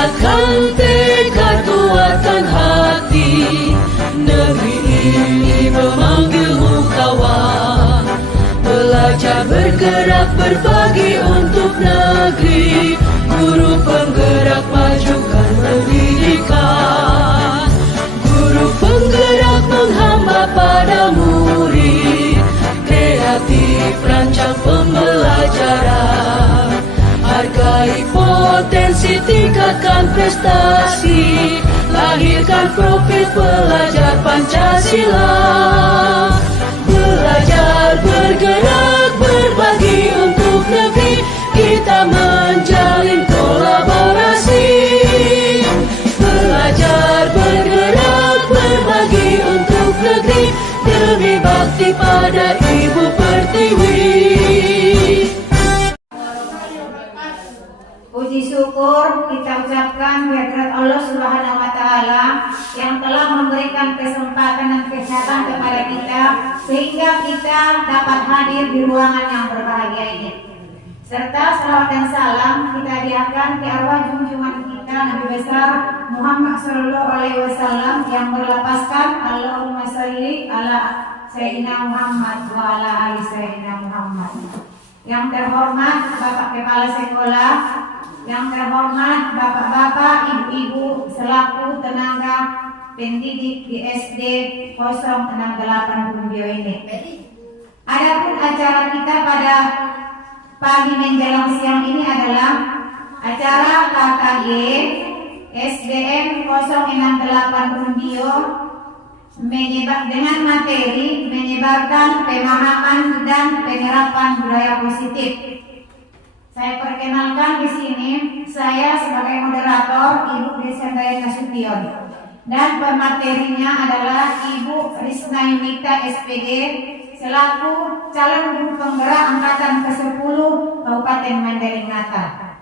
tingkatkan tekad, kuatkan hati. Negeri ini memanggilmu kawan. Belajar bergerak berbagi untuk negeri. Guru penggerak majukan pendidikan. Guru penggerak menghamba pada murid. Kreatif rancang pembelajaran. Hargai potensi, tingkatkan prestasi. Lahirkan profil pelajar Pancasila. Belajar bergerak berbagi untuk negeri. Kita menjalin kolaborasi. Belajar bergerak berbagi untuk negeri. Demi bakti pada Ibu Pertiwi. Puji syukur kita ucapkan kehadirat Allah Subhanahu wa Ta'ala yang telah memberikan kesempatan dan kesehatan kepada kita sehingga kita dapat hadir di ruangan yang berbahagia ini. Serta salawat dan salam kita hadiahkan ke arwah junjungan kita Nabi besar Muhammad Sallallahu Alaihi Wasallam yang berlapaskan Allahumma sholli ala Sayyidina Muhammad wa ala ali Sayyidina Muhammad. Yang terhormat Bapak Kepala Sekolah, yang terhormat Bapak-bapak, Ibu-ibu selaku tenaga pendidik di SD 068 Bumbio ini. Adapun acara kita pada pagi menjelang siang ini adalah acara KKG SDN 068 Bumbio dengan materi menyebarkan pemahaman dan penerapan budaya positif. Saya perkenalkan di sini, saya sebagai moderator Ibu Desendaya Nasution dan pematerinya adalah Ibu Risna Yunita SPD selaku calon guru penggerak angkatan ke-10 Kabupaten Mandailing Natal.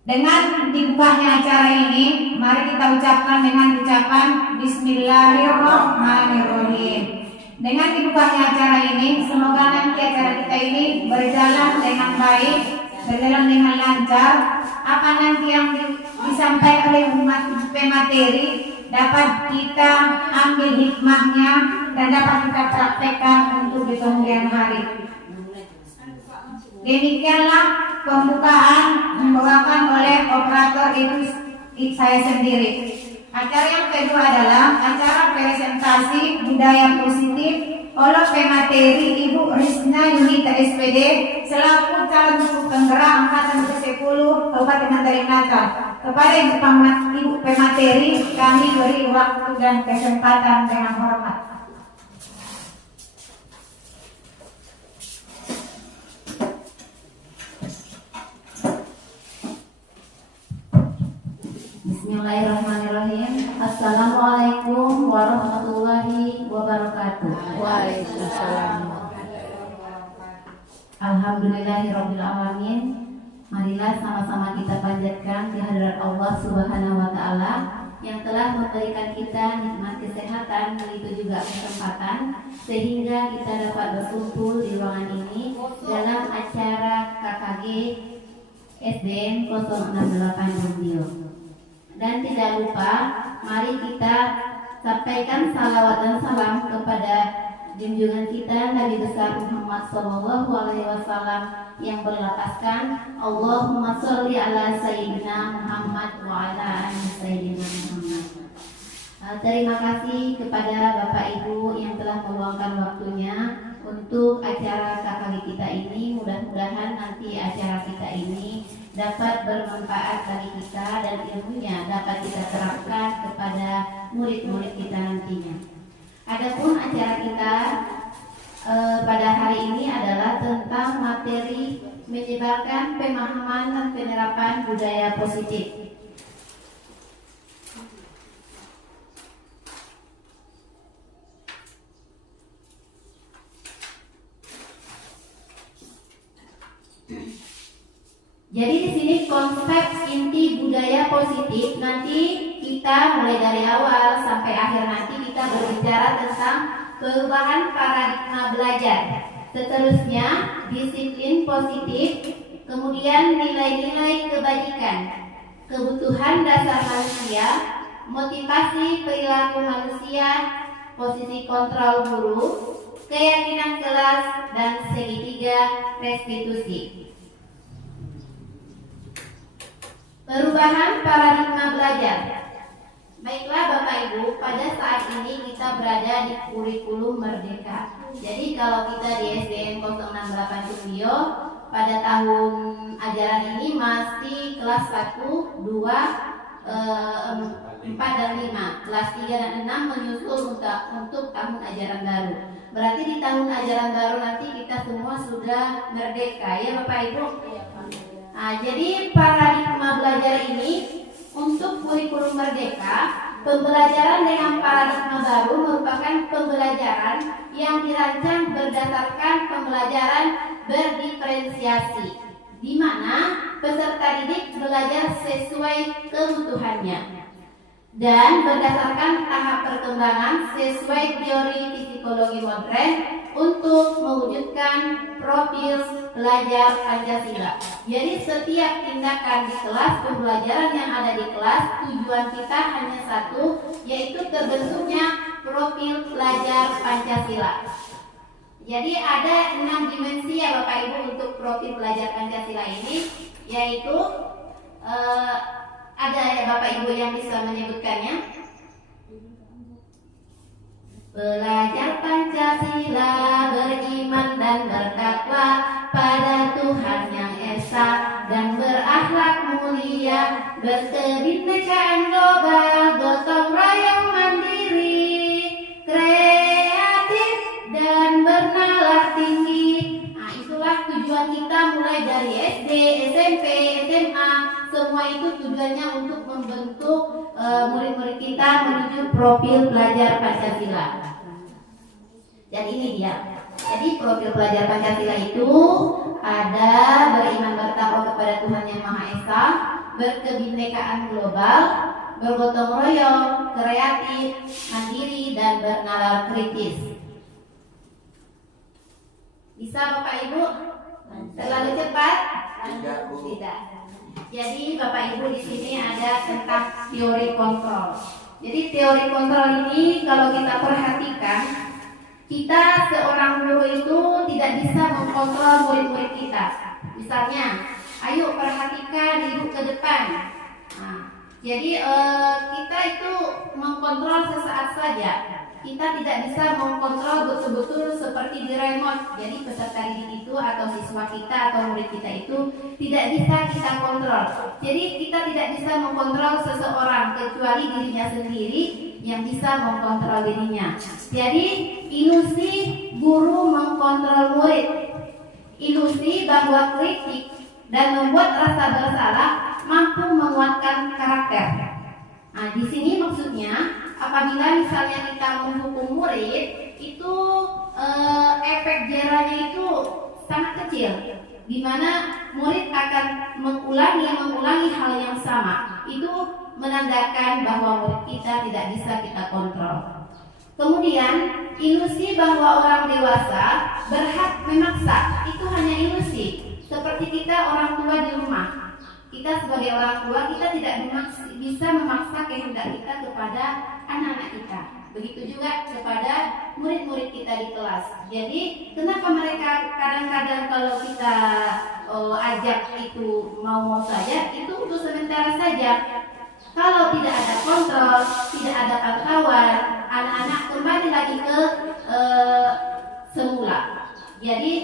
Dengan dibukanya acara ini, mari kita ucapkan dengan ucapan Bismillahirrahmanirrahim. Dengan dibukanya acara ini, semoga nanti acara kita ini berjalan dengan baik, berjalan dengan lancar. Apa nanti yang disampaikan oleh umat pemateri dapat kita ambil hikmahnya dan dapat kita praktekkan untuk di kemudian hari. Demikianlah pembukaan dibawakan oleh operator itu saya sendiri. Acara yang kedua adalah acara presentasi budaya positif oleh pemateri Ibu Risna Yunita SPD selaku calon guru penggerak angkatan ke-10 Kabupaten Mandailing Natal. Kepada Ibu pemateri kami beri waktu dan kesempatan dengan hormat. Bismillahirrahmanirrahim. Assalamualaikum warahmatullahi wabarakatuh. Waalaikumsalam. Alhamdulillahirabbil alamin. Marilah sama-sama kita panjatkan kehadirat Allah Subhanahu wa Ta'ala yang telah memberikan kita nikmat kesehatan, begitu juga kesempatan sehingga kita dapat berkumpul di ruangan ini dalam acara KKG SDN 068 Bumbio. Dan tidak lupa, mari kita sampaikan salawat dan salam kepada junjungan kita Nabi besar Muhammad Sallallahu Alaihi Wasallam yang berlapaskan Allahumma sholli ala Sayyidina Muhammad wa ala ali Sayyidina Muhammad. Terima kasih kepada Bapak Ibu yang telah meluangkan waktunya untuk acara KKG kita ini. Mudah-mudahan nanti acara kita ini dapat bermanfaat bagi kita dan ilmunya dapat kita terapkan kepada murid-murid kita nantinya. Adapun acara kita pada hari ini adalah tentang materi menyebarkan pemahaman dan penerapan budaya positif. Jadi di sini konsep inti budaya positif nanti kita mulai dari awal sampai akhir nanti kita berbicara tentang perubahan paradigma belajar. Seterusnya disiplin positif, Kemudian nilai-nilai kebajikan, kebutuhan dasar manusia, motivasi perilaku manusia, posisi kontrol guru, keyakinan kelas, dan segitiga restitusi. Perubahan paradigma belajar. Baiklah Bapak Ibu, pada saat ini kita berada di kurikulum merdeka. Jadi kalau kita di SDN 068 Cubio, pada tahun ajaran ini masih kelas 1, 2, 4 dan 5. Kelas 3 dan 6 menyusul untuk tahun ajaran baru. Berarti di tahun ajaran baru nanti kita semua sudah merdeka ya Bapak Ibu. Nah, jadi paradigma belajar ini untuk kurikulum merdeka, pembelajaran dengan paradigma baru merupakan pembelajaran yang dirancang berdasarkan pembelajaran berdiferensiasi, di mana peserta didik belajar sesuai kebutuhannya dan berdasarkan tahap perkembangan sesuai teori psikologi modern untuk mewujudkan profil pelajar Pancasila. Jadi setiap tindakan di kelas, pembelajaran yang ada di kelas, tujuan kita hanya satu, yaitu terbentuknya profil pelajar Pancasila. Jadi ada 6 dimensi ya Bapak Ibu untuk profil pelajar Pancasila ini, yaitu ada ya Bapak Ibu yang bisa menyebutkannya? Pelajar Pancasila beriman dan bertakwa pada Tuhan yang Esa dan berakhlak mulia, berkebinekaan global, gotong royong mandiri, kreatif dan bernalar tinggi. Nah, itulah tujuan kita mulai dari SD, SMP, SMA. Semua itu tujuannya untuk membentuk murid-murid kita menuju profil pelajar Pancasila. Dan ini dia. Jadi profil pelajar Pancasila itu ada beriman bertakwa kepada Tuhan Yang Maha Esa, berkebinekaan global, bergotong royong, kreatif, mandiri, dan bernalar kritis. Bisa Bapak Ibu? Terlalu cepat? Tidak. Jadi Bapak Ibu di sini ada tentang teori kontrol. Jadi teori kontrol ini kalau kita perhatikan, kita seorang guru itu tidak bisa mengkontrol murid-murid kita. Misalnya, ayo perhatikan duduk ke depan. Nah, jadi kita itu mengkontrol sesaat saja. Kita tidak bisa mengkontrol betul-betul seperti di remote. Jadi peserta didik itu atau siswa kita atau murid kita itu tidak bisa kita kontrol. Jadi kita tidak bisa mengkontrol seseorang kecuali dirinya sendiri yang bisa mengkontrol dirinya. Jadi ilusi guru mengkontrol murid, ilusi bahwa kritik dan membuat rasa bersalah mampu menguatkan karakter. Nah, di sini maksudnya apabila misalnya kita menghukum murid itu efek jerahnya itu sangat kecil, di mana murid akan mengulangi hal yang sama. Itu menandakan bahwa murid kita tidak bisa kita kontrol. Kemudian ilusi bahwa orang dewasa berhak memaksa, itu hanya ilusi. Seperti kita orang tua di rumah, kita sebagai orang tua kita tidak bisa memaksa kehendak kita kepada anak-anak kita. Begitu juga kepada murid-murid kita di kelas. Jadi kenapa mereka kadang-kadang kalau kita ajak itu mau saja, itu untuk sementara saja. Kalau tidak ada kontrol, tidak ada pantauan, anak-anak kembali lagi ke semula. Jadi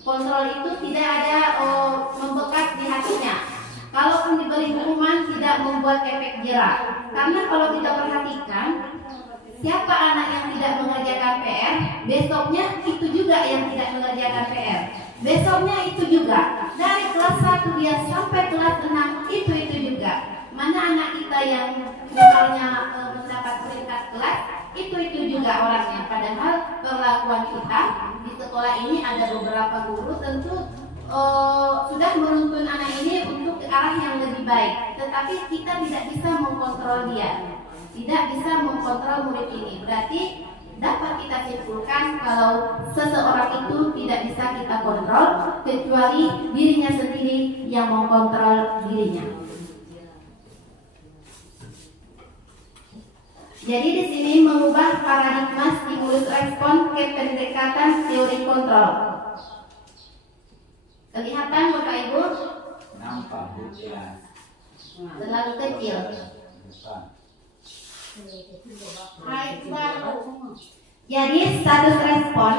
kontrol itu tidak ada membekas di hatinya. Kalaupun diberi hukuman tidak membuat efek jerah. Karena kalau kita perhatikan, siapa anak yang tidak mengerjakan PR, besoknya itu juga yang tidak mengerjakan PR. Besoknya itu juga. Dari kelas 1 dia sampai kelas 6 itu juga. Mana anak kita yang misalnya mendapat peringkat kelas, itu juga orangnya. Padahal perlakuan kita di sekolah ini ada beberapa guru tentu sudah menuntun anak ini untuk ke arah yang lebih baik, tetapi kita tidak bisa mengkontrol dia, tidak bisa mengkontrol murid ini. Berarti dapat kita simpulkan kalau seseorang itu tidak bisa kita kontrol kecuali dirinya sendiri yang mengkontrol dirinya. Jadi di sini mengubah paradigma stimulus respon ke pendekatan teori kontrol. Kelihatan Bapak Ibu? Nampak Bu, jelas. Terlalu kecil. Jadi status respon,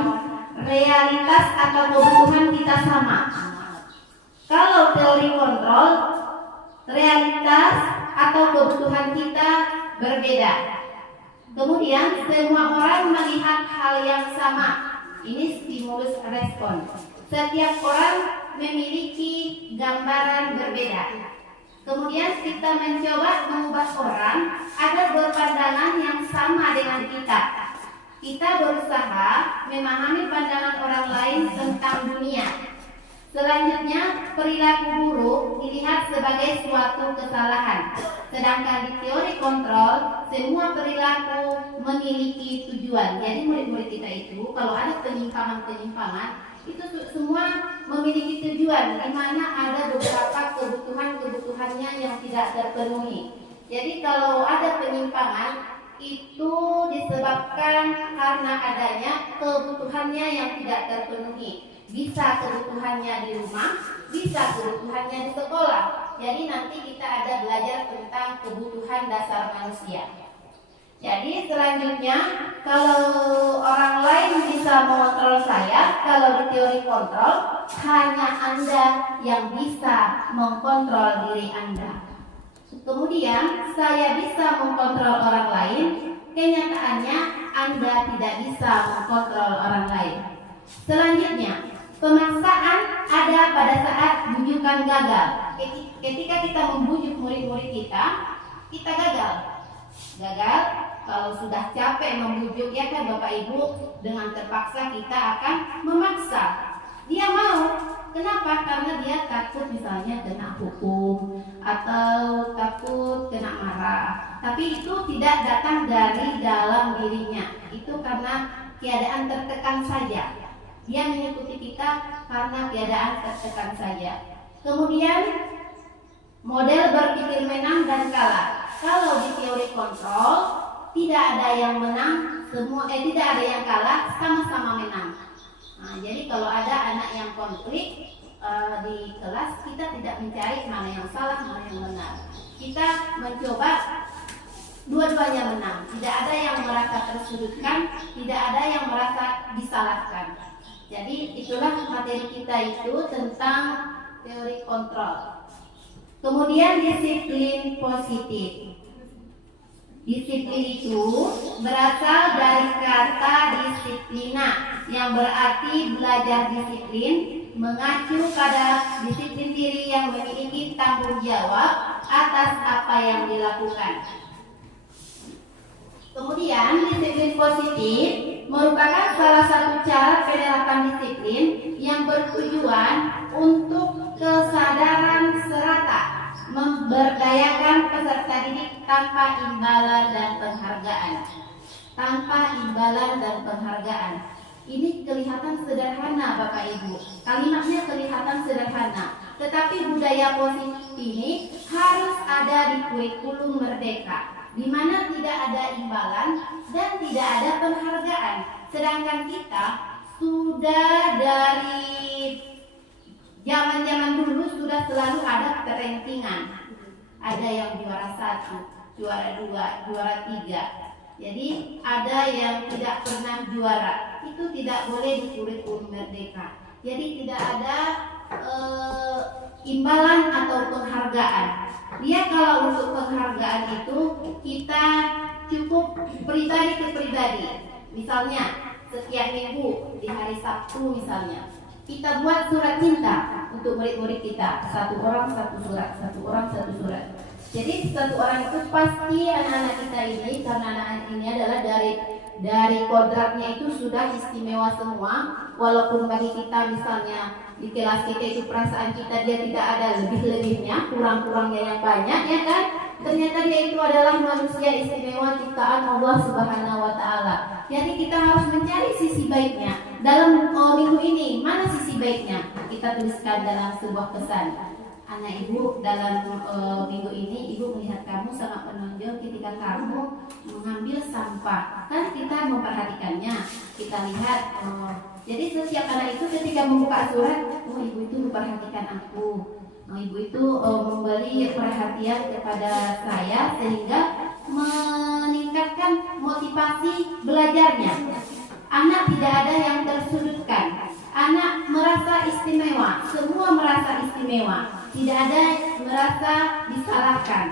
realitas atau kebutuhan kita sama. Kalau teori kontrol, realitas atau kebutuhan kita berbeda. Kemudian semua orang melihat hal yang sama. Ini stimulus respon. Setiap orang memiliki gambaran berbeda. Kemudian kita mencoba mengubah orang agar berpandangan yang sama dengan kita. Kita berusaha memahami pandangan orang lain tentang dunia. Selanjutnya, perilaku buruk dilihat sebagai suatu kesalahan. Sedangkan di teori kontrol, semua perilaku memiliki tujuan. Jadi murid-murid kita itu, kalau ada penyimpangan-penyimpangan, itu semua memiliki tujuan, di mana ada beberapa kebutuhannya yang tidak terpenuhi. Jadi kalau ada penyimpangan, itu disebabkan karena adanya kebutuhannya yang tidak terpenuhi. Bisa kebutuhannya di rumah, bisa kebutuhannya di sekolah. Jadi nanti kita ada belajar tentang kebutuhan dasar manusia. Jadi selanjutnya, kalau orang lain bisa mengontrol saya, kalau di teori kontrol, hanya Anda yang bisa mengkontrol diri Anda. Kemudian, saya bisa mengkontrol orang lain, kenyataannya Anda tidak bisa mengkontrol orang lain. Selanjutnya, pemaksaan ada pada saat bujukan gagal. Ketika kita membujuk murid-murid kita gagal. Kalau sudah capek membujuk, ya kan Bapak Ibu, dengan terpaksa kita akan memaksa. Dia mau. Kenapa? Karena dia takut misalnya kena hukum atau takut kena marah. Tapi itu tidak datang dari dalam dirinya. Itu karena keadaan tertekan saja. Dia mengikuti kita karena keadaan tertekan saja. Kemudian model berpikir menang dan kalah. Kalau di teori kontrol tidak ada yang menang, tidak ada yang kalah, sama-sama menang. Nah, jadi kalau ada anak yang konflik di kelas, kita tidak mencari mana yang salah, mana yang benar. Kita mencoba dua-duanya menang. Tidak ada yang merasa tersudutkan, tidak ada yang merasa disalahkan. Jadi itulah materi kita itu tentang teori kontrol. Kemudian disiplin positif. Disiplin itu berasal dari kata disiplina yang berarti belajar disiplin, mengacu pada disiplin diri yang memiliki tanggung jawab atas apa yang dilakukan. Kemudian disiplin positif merupakan salah satu cara penerapan disiplin yang bertujuan untuk kesadaran serata, memberdayakan peserta didik tanpa imbalan dan penghargaan. Ini kelihatan sederhana Bapak Ibu. Kalimatnya kelihatan sederhana, tetapi budaya positif ini harus ada di kurikulum Merdeka, di mana tidak ada imbalan dan tidak ada penghargaan. Sedangkan kita sudah dari zaman-zaman dulu sudah selalu ada kerankingan. Ada yang juara 1, juara 2, juara 3. Jadi ada yang tidak pernah juara. Itu tidak boleh di kurikulum Merdeka. Jadi tidak ada imbalan atau penghargaan. Dia kalau untuk penghargaan itu kita cukup pribadi ke pribadi. Misalnya setiap minggu di hari Sabtu misalnya, kita buat surat cinta untuk murid-murid kita. Satu orang satu surat, satu orang satu surat. Jadi satu orang itu pasti anak-anak kita ini, karena anak-anak ini adalah dari kodratnya itu sudah istimewa semua. Walaupun bagi kita misalnya Di kelas kita itu perasaan kita dia tidak ada lebih-lebihnya, kurang-kurangnya yang banyak, ya kan? Ternyata dia itu adalah manusia istimewa ciptaan Allah Subhanahu wa Ta'ala. Jadi kita harus mencari sisi baiknya. Dalam minggu ini, mana sisi baiknya? Kita tuliskan dalam sebuah pesan. Anak ibu, dalam minggu ini ibu melihat kamu sangat menonjol ketika kamu mengambil sampah. Kan kita memperhatikannya. Kita lihat, jadi setiap anak itu ketika membuka surat, oh ibu itu memperhatikan aku. Ibu itu memberi perhatian kepada saya sehingga meningkatkan motivasi belajarnya. Anak tidak ada yang tersudutkan. Anak merasa istimewa, semua merasa istimewa. Tidak ada merasa disalahkan.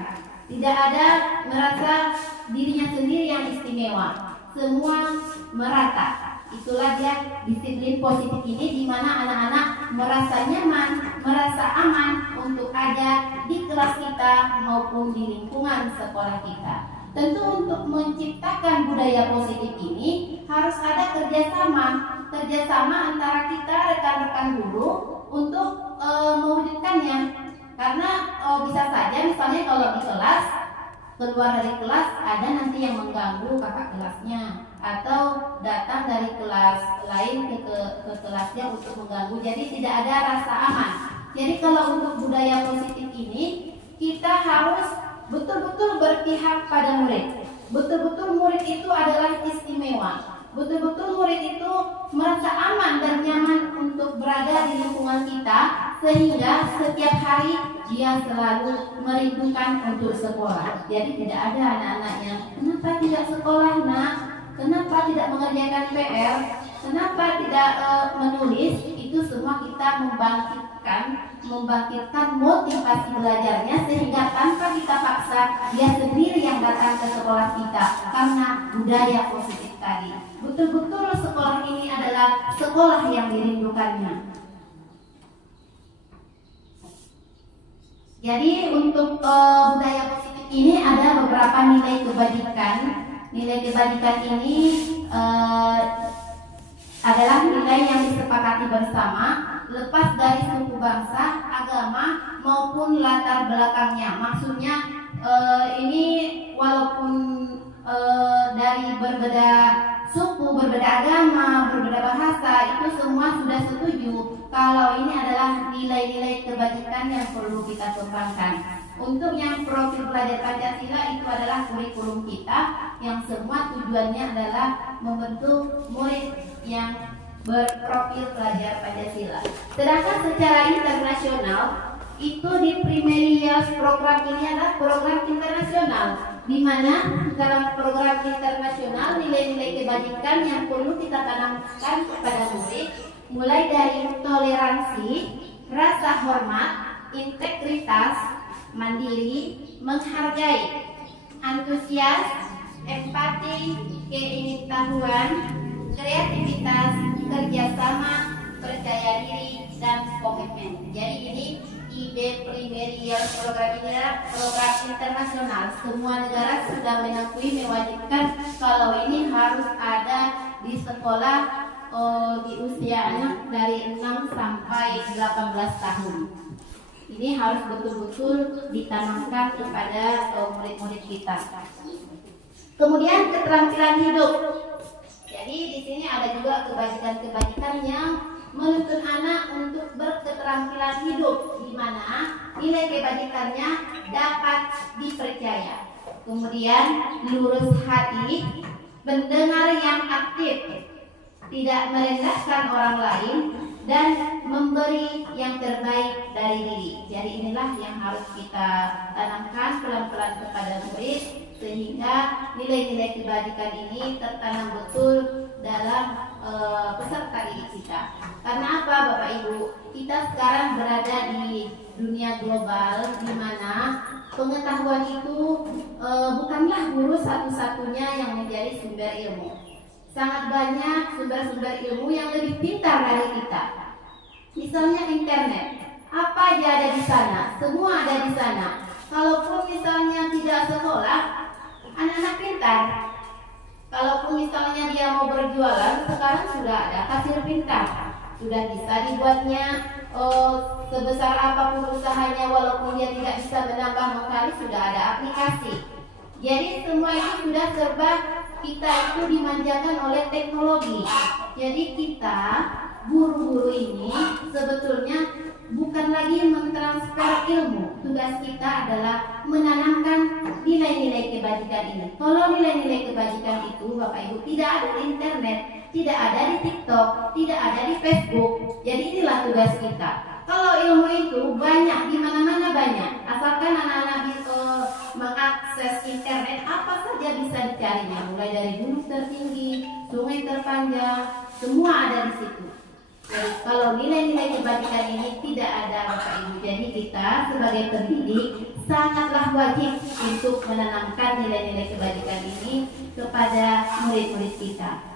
Tidak ada merasa dirinya sendiri yang istimewa. Semua merata. Itulah dia disiplin positif ini, di mana anak-anak merasa nyaman, merasa aman untuk ada di kelas kita maupun di lingkungan sekolah kita. Tentu untuk menciptakan budaya positif ini harus ada kerjasama antara kita rekan-rekan guru untuk mewujudkannya. Karena bisa saja misalnya kalau di kelas, keluar dari kelas ada nanti yang mengganggu kakak kelasnya, atau datang dari kelas lain ke kelasnya untuk mengganggu. Jadi tidak ada rasa aman. Jadi kalau untuk budaya positif ini, kita harus betul-betul berpihak pada murid. Betul-betul murid itu adalah istimewa. Betul-betul murid itu merasa aman dan nyaman untuk berada di lingkungan kita, sehingga setiap hari dia selalu merindukan untuk sekolah. Jadi tidak ada anak-anak yang kenapa tidak sekolah nak? Kenapa tidak mengerjakan PR? Kenapa tidak menulis? Itu semua kita membangkitkan motivasi belajarnya, sehingga tanpa kita paksa dia sendiri yang datang ke sekolah kita karena budaya positif tadi. Betul-betul sekolah ini adalah sekolah yang dirindukannya. Jadi untuk budaya positif ini ada beberapa nilai kebajikan. Nilai kebajikan ini adalah nilai yang disepakati bersama, lepas dari suku bangsa, agama maupun latar belakangnya. Maksudnya ini walaupun dari berbeda suku, berbeda agama, berbeda bahasa, itu semua sudah setuju kalau ini adalah nilai-nilai kebajikan yang perlu kita kembangkan. Untuk yang profil pelajar Pancasila itu adalah kurikulum kita yang semua tujuannya adalah membentuk murid yang berprofil pelajar Pancasila. Sedangkan secara internasional itu di primary years program ini adalah program internasional, di mana dalam program internasional nilai-nilai kebajikan yang perlu kita tanamkan kepada murid mulai dari toleransi, rasa hormat, integritas, mandiri, menghargai, antusias, empati, keingintahuan, kreativitas, kerjasama, percaya diri, dan komitmen. Jadi ini IB Primary Year program ini adalah program internasional. Semua negara sudah mengakui, mewajibkan kalau ini harus ada di sekolah di usia anak dari 6 sampai 18 tahun. Ini harus betul-betul ditanamkan kepada murid-murid kita. Kemudian keterampilan hidup. Jadi di sini ada juga kebajikan-kebajikan yang menuntut anak untuk berketerampilan hidup, di mana nilai kebajikannya dapat dipercaya. Kemudian lurus hati, pendengar yang aktif, tidak merendahkan orang lain, dan memberi yang terbaik dari diri. Jadi inilah yang harus kita tanamkan pelan-pelan kepada murid, sehingga nilai-nilai kebajikan ini tertanam betul dalam peserta didik kita. Karena apa Bapak Ibu? Kita sekarang berada di dunia global, di mana pengetahuan itu bukanlah guru satu-satunya yang menjadi sumber ilmu. Sangat banyak sumber-sumber ilmu yang lebih pintar dari kita. Misalnya internet, apa aja ada di sana, semua ada di sana. Kalaupun misalnya tidak sekolah, anak-anak pintar. Kalaupun misalnya dia mau berjualan, sekarang sudah ada kasir pintar. Sudah bisa dibuatnya sebesar apapun usahanya, walaupun dia tidak bisa menambah mengkali, sudah ada aplikasi. Jadi semua itu sudah serba kita itu dimanjakan oleh teknologi. Jadi kita guru-guru ini sebetulnya bukan lagi mentransfer ilmu. Tugas kita adalah menanamkan nilai-nilai kebajikan ini. Kalau nilai-nilai kebajikan itu Bapak Ibu tidak ada di internet, tidak ada di TikTok, tidak ada di Facebook. Jadi inilah tugas kita. Kalau ilmu itu banyak, di mana-mana banyak. Asalkan anak-anak bisa mengakses internet, apa saja bisa dicarinya. Mulai dari gunung tertinggi, sungai terpanjang, semua ada di situ. Jadi kalau nilai-nilai kebajikan ini tidak ada Bapak Ibu, jadi kita sebagai pendidik sangatlah wajib untuk menanamkan nilai-nilai kebajikan ini kepada murid-murid kita.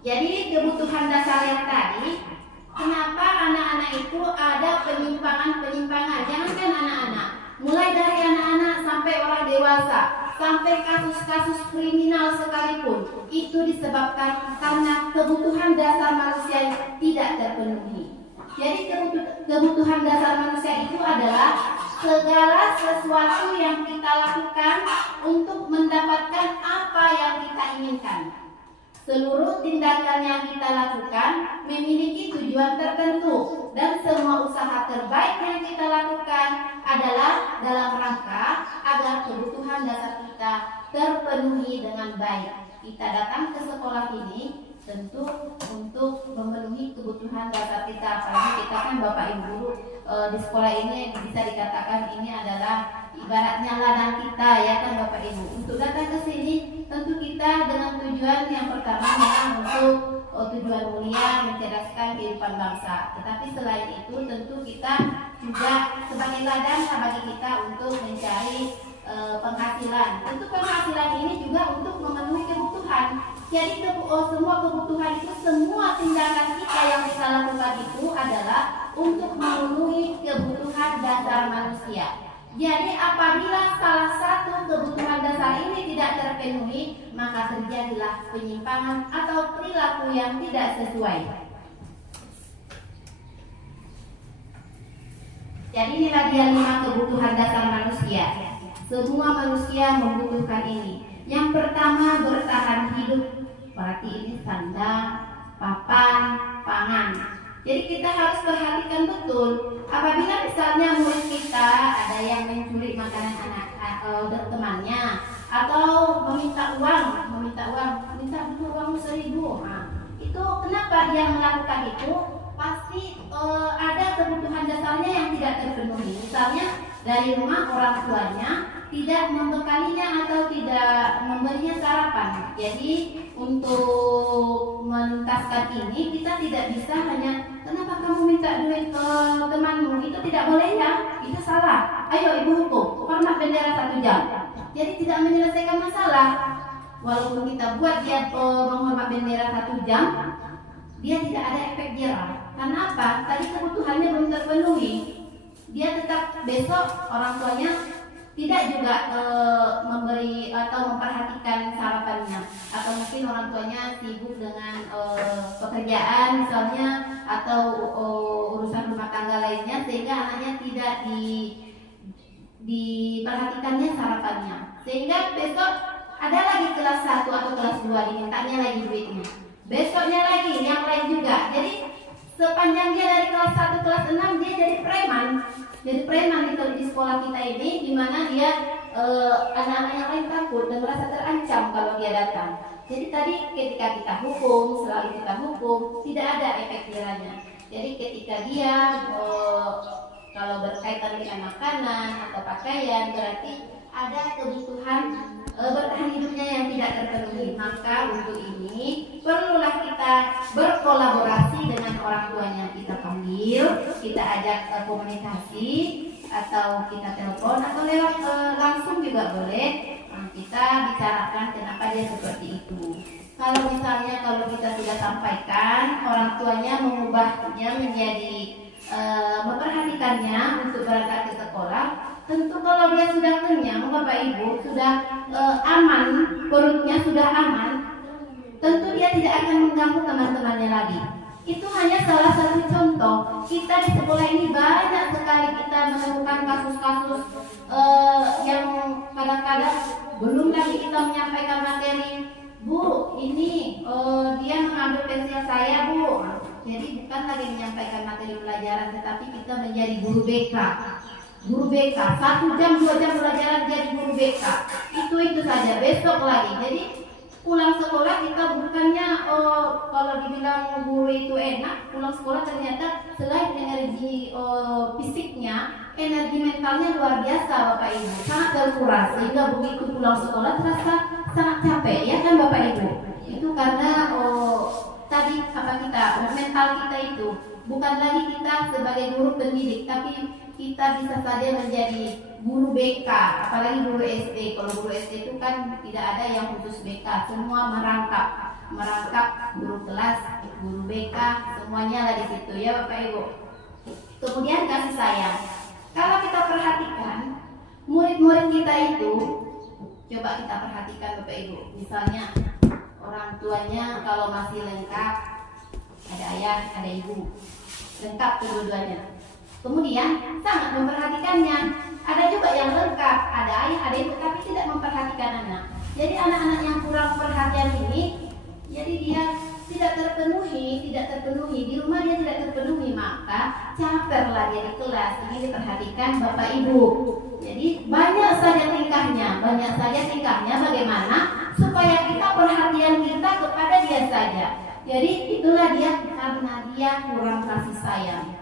Jadi kebutuhan dasar yang tadi, kenapa anak-anak itu ada penyimpangan-penyimpangan? Jangankan anak-anak, mulai dari anak-anak sampai orang dewasa, sampai kasus-kasus kriminal sekalipun, itu disebabkan karena kebutuhan dasar manusia yang tidak terpenuhi. Jadi kebutuhan dasar manusia itu adalah segala sesuatu yang kita lakukan untuk mendapatkan apa yang kita inginkan. Seluruh tindakan yang kita lakukan memiliki tujuan tertentu, dan semua usaha terbaik yang kita lakukan adalah dalam rangka agar kebutuhan dasar kita terpenuhi dengan baik. Kita datang ke sekolah ini tentu untuk memenuhi kebutuhan dasar kita. Apalagi kita kan Bapak Ibu guru di sekolah ini bisa dikatakan ini adalah ibaratnya ladang kita, ya kan Bapak Ibu. Untuk datang ke sini tentu kita dengan tujuan yang pertama memang untuk tujuan mulia mencerdaskan kehidupan bangsa. Tetapi selain itu tentu kita juga sebagai ladang bagi kita untuk mencari penghasilan. Tentu penghasilan ini juga untuk memenuhi kebutuhan. Jadi semua kebutuhan itu, semua tindakan kita yang kita lakukan itu adalah untuk memenuhi kebutuhan dasar manusia. Jadi apabila salah satu kebutuhan dasar ini tidak terpenuhi, maka terjadilah penyimpangan atau perilaku yang tidak sesuai. Jadi inilah dia 5 kebutuhan dasar manusia. Semua manusia membutuhkan ini. Yang pertama, bertahan hidup. Berarti ini sandang, papan, pangan. Jadi kita harus perhatikan betul. Apabila misalnya murid kita ada yang mencuri makanan anak temannya, atau meminta uang, minta uang 1.000. Nah, itu kenapa dia melakukan itu? Pasti ada kebutuhan dasarnya yang tidak terpenuhi. Misalnya dari rumah orang tuanya tidak membekalinya atau tidak memberinya sarapan. Jadi untuk menuntaskan ini kita tidak bisa hanya kenapa kamu minta duit ke temanmu, itu tidak boleh ya, itu salah. Ayo ibu hukum, hormat bendera 1 jam. Jadi tidak menyelesaikan masalah. Walaupun kita buat dia menghormat bendera 1 jam, dia tidak ada efek jerah. Karena apa? Tadi kebutuhannya belum terpenuhi. Dia tetap besok orang tuanya tidak juga memberi atau memperhatikan sarapannya, atau mungkin orang tuanya sibuk dengan pekerjaan misalnya, atau urusan rumah tangga lainnya, sehingga anaknya tidak diperhatikannya sarapannya, sehingga besok ada lagi kelas 1 atau kelas 2 dimintanya lagi duitnya, besoknya lagi yang lain juga. Jadi sepanjang dia dari kelas 1 kelas 6 dia jadi preman. Jadi preman di sekolah kita ini, di mana dia anak-anak yang lain takut dan merasa terancam kalau dia datang. Jadi tadi ketika kita hukum, selalu kita hukum, tidak ada efek jerahnya. Jadi ketika dia kalau berkaitan dengan makanan atau pakaian, berarti ada kebutuhan bertahan hidupnya yang tidak terpenuhi. Maka untuk ini perlulah kita berkolaborasi dengan orang tuanya. Kita panggil, kita ajak komunikasi, atau kita telepon, atau lewat langsung juga boleh. Nah, kita bicarakan kenapa dia seperti itu. Kalau misalnya kalau kita sudah sampaikan, orang tuanya mengubahnya menjadi memperhatikannya untuk berangkat ke sekolah. Tentu kalau dia sudah kenyang, Bapak Ibu, sudah aman, perutnya sudah aman, tentu dia tidak akan mengganggu teman-temannya lagi. Itu hanya salah satu contoh. Kita di sekolah ini banyak sekali kita menemukan kasus-kasus yang kadang-kadang belum lagi kita menyampaikan materi, Bu, ini dia mengambil pensil saya, Bu. Jadi bukan lagi menyampaikan materi pelajaran, tetapi kita menjadi guru BK. Guru BK, 1 jam 2 jam pelajaran jadi guru BK. Itu saja, besok lagi. Jadi pulang sekolah kita bukannya kalau dibilang guru itu enak, pulang sekolah ternyata selain energi fisiknya, energi mentalnya luar biasa Bapak Ibu, sangat terkuras, sehingga begitu pulang sekolah terasa sangat capek, ya kan Bapak Ibu. Itu karena tadi kita mental kita itu bukan lagi kita sebagai guru pendidik, tapi kita bisa saja menjadi guru BK, apalagi guru SD. Kalau guru SD itu kan tidak ada yang khusus BK, semua merangkap guru kelas, guru BK, semuanya ada di situ ya Bapak Ibu. Kemudian kasih sayang. Kalau kita perhatikan murid-murid kita itu, coba kita perhatikan Bapak Ibu. Misalnya orang tuanya kalau masih lengkap, ada ayah, ada ibu, lengkap kedua-duanya. Kemudian sangat memperhatikannya. Ada juga yang lengkap, ada ayah, ada ibu, tapi tidak memperhatikan anak. Jadi anak-anak yang kurang perhatian ini, jadi dia tidak terpenuhi di rumah dia tidak terpenuhi, maka caperlah dia di kelas. Ini diperhatikan Bapak Ibu. Jadi banyak saja tingkahnya bagaimana supaya kita perhatian kita kepada dia saja. Jadi itulah dia karena dia kurang kasih sayang.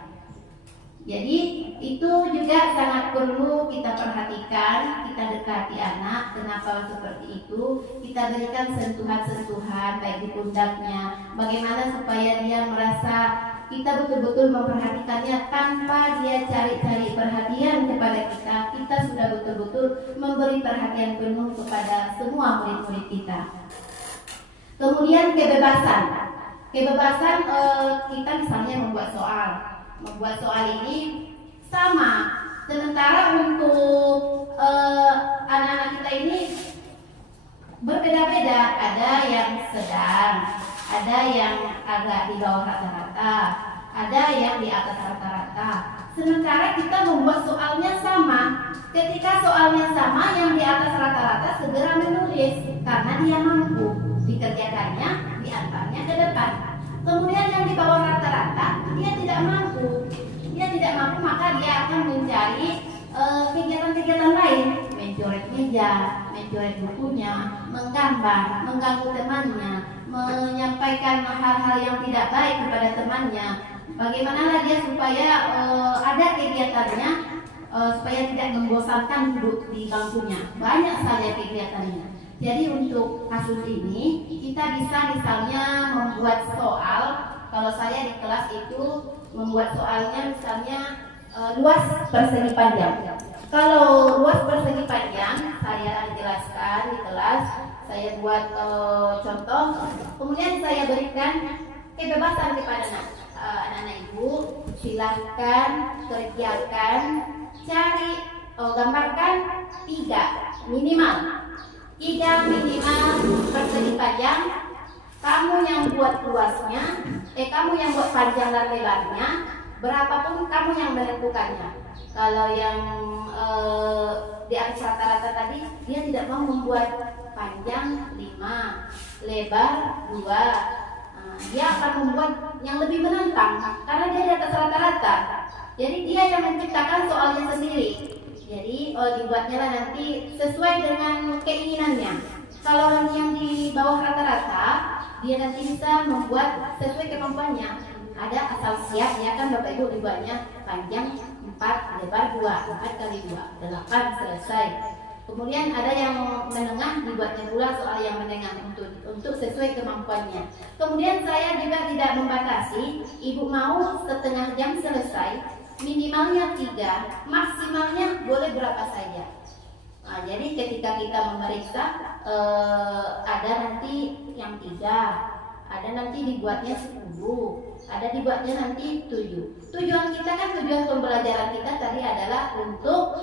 Jadi itu juga sangat perlu kita perhatikan, kita dekati anak. Kenapa seperti itu? Kita berikan sentuhan-sentuhan baik di pundaknya. Bagaimana supaya dia merasa kita betul-betul memperhatikannya tanpa dia cari-cari perhatian kepada kita. Kita sudah betul-betul memberi perhatian penuh kepada semua murid-murid kita. Kemudian kebebasan. Kita misalnya membuat soal ini sama. Sementara untuk anak-anak kita ini berbeda-beda. Ada yang sedang, ada yang agak di bawah rata-rata, ada yang di atas rata-rata. Sementara kita membuat soalnya sama. Ketika soalnya sama, yang di atas rata-rata segera menulis karena dia mampu. Dikerjakannya, diantarnya ke depan. Kemudian yang di bawah rata-rata dia tidak mampu, maka dia akan mencari kegiatan-kegiatan lain, mencoret meja, mencoret bukunya, menggambar, mengganggu temannya, menyampaikan hal-hal yang tidak baik kepada temannya. Bagaimana dia supaya ada kegiatannya, supaya tidak membosankan duduk di bangkunya. Banyak saja kegiatannya. Jadi untuk kasus ini kita bisa misalnya membuat soal. Kalau saya di kelas itu membuat soalnya misalnya luas persegi panjang. Kalau luas persegi panjang saya jelaskan di kelas, saya buat contoh, kemudian saya berikan kebebasan kepada anak-anak ibu. Silahkan kerjakan, cari, gambarkan 3 minimal persegi panjang. Kamu yang buat luasnya, kamu yang buat panjang dan lebarnya, berapapun kamu yang menentukannya. Kalau yang di atas rata-rata tadi, dia tidak mau membuat panjang 5, lebar 2. Dia akan membuat yang lebih menantang karena dia di atas rata-rata. Jadi dia yang menciptakan soalnya sendiri. Jadi dibuatnya lah nanti sesuai dengan keinginannya. Kalau yang di bawah rata-rata, dia nanti bisa membuat sesuai kemampuannya. Ada asal siap, ya kan Bapak Ibu, dibuatnya panjang 4, lebar 2, 4 kali 2, 8, selesai. Kemudian ada yang menengah, dibuatnya pula soal yang menengah untuk sesuai kemampuannya. Kemudian saya juga tidak membatasi, ibu mau setengah jam selesai, minimalnya 3, maksimalnya boleh berapa saja. Nah, jadi ketika kita memeriksa ada nanti yang 3, ada nanti dibuatnya 10, ada dibuatnya nanti 7. Tujuan kita kan, tujuan pembelajaran kita tadi adalah untuk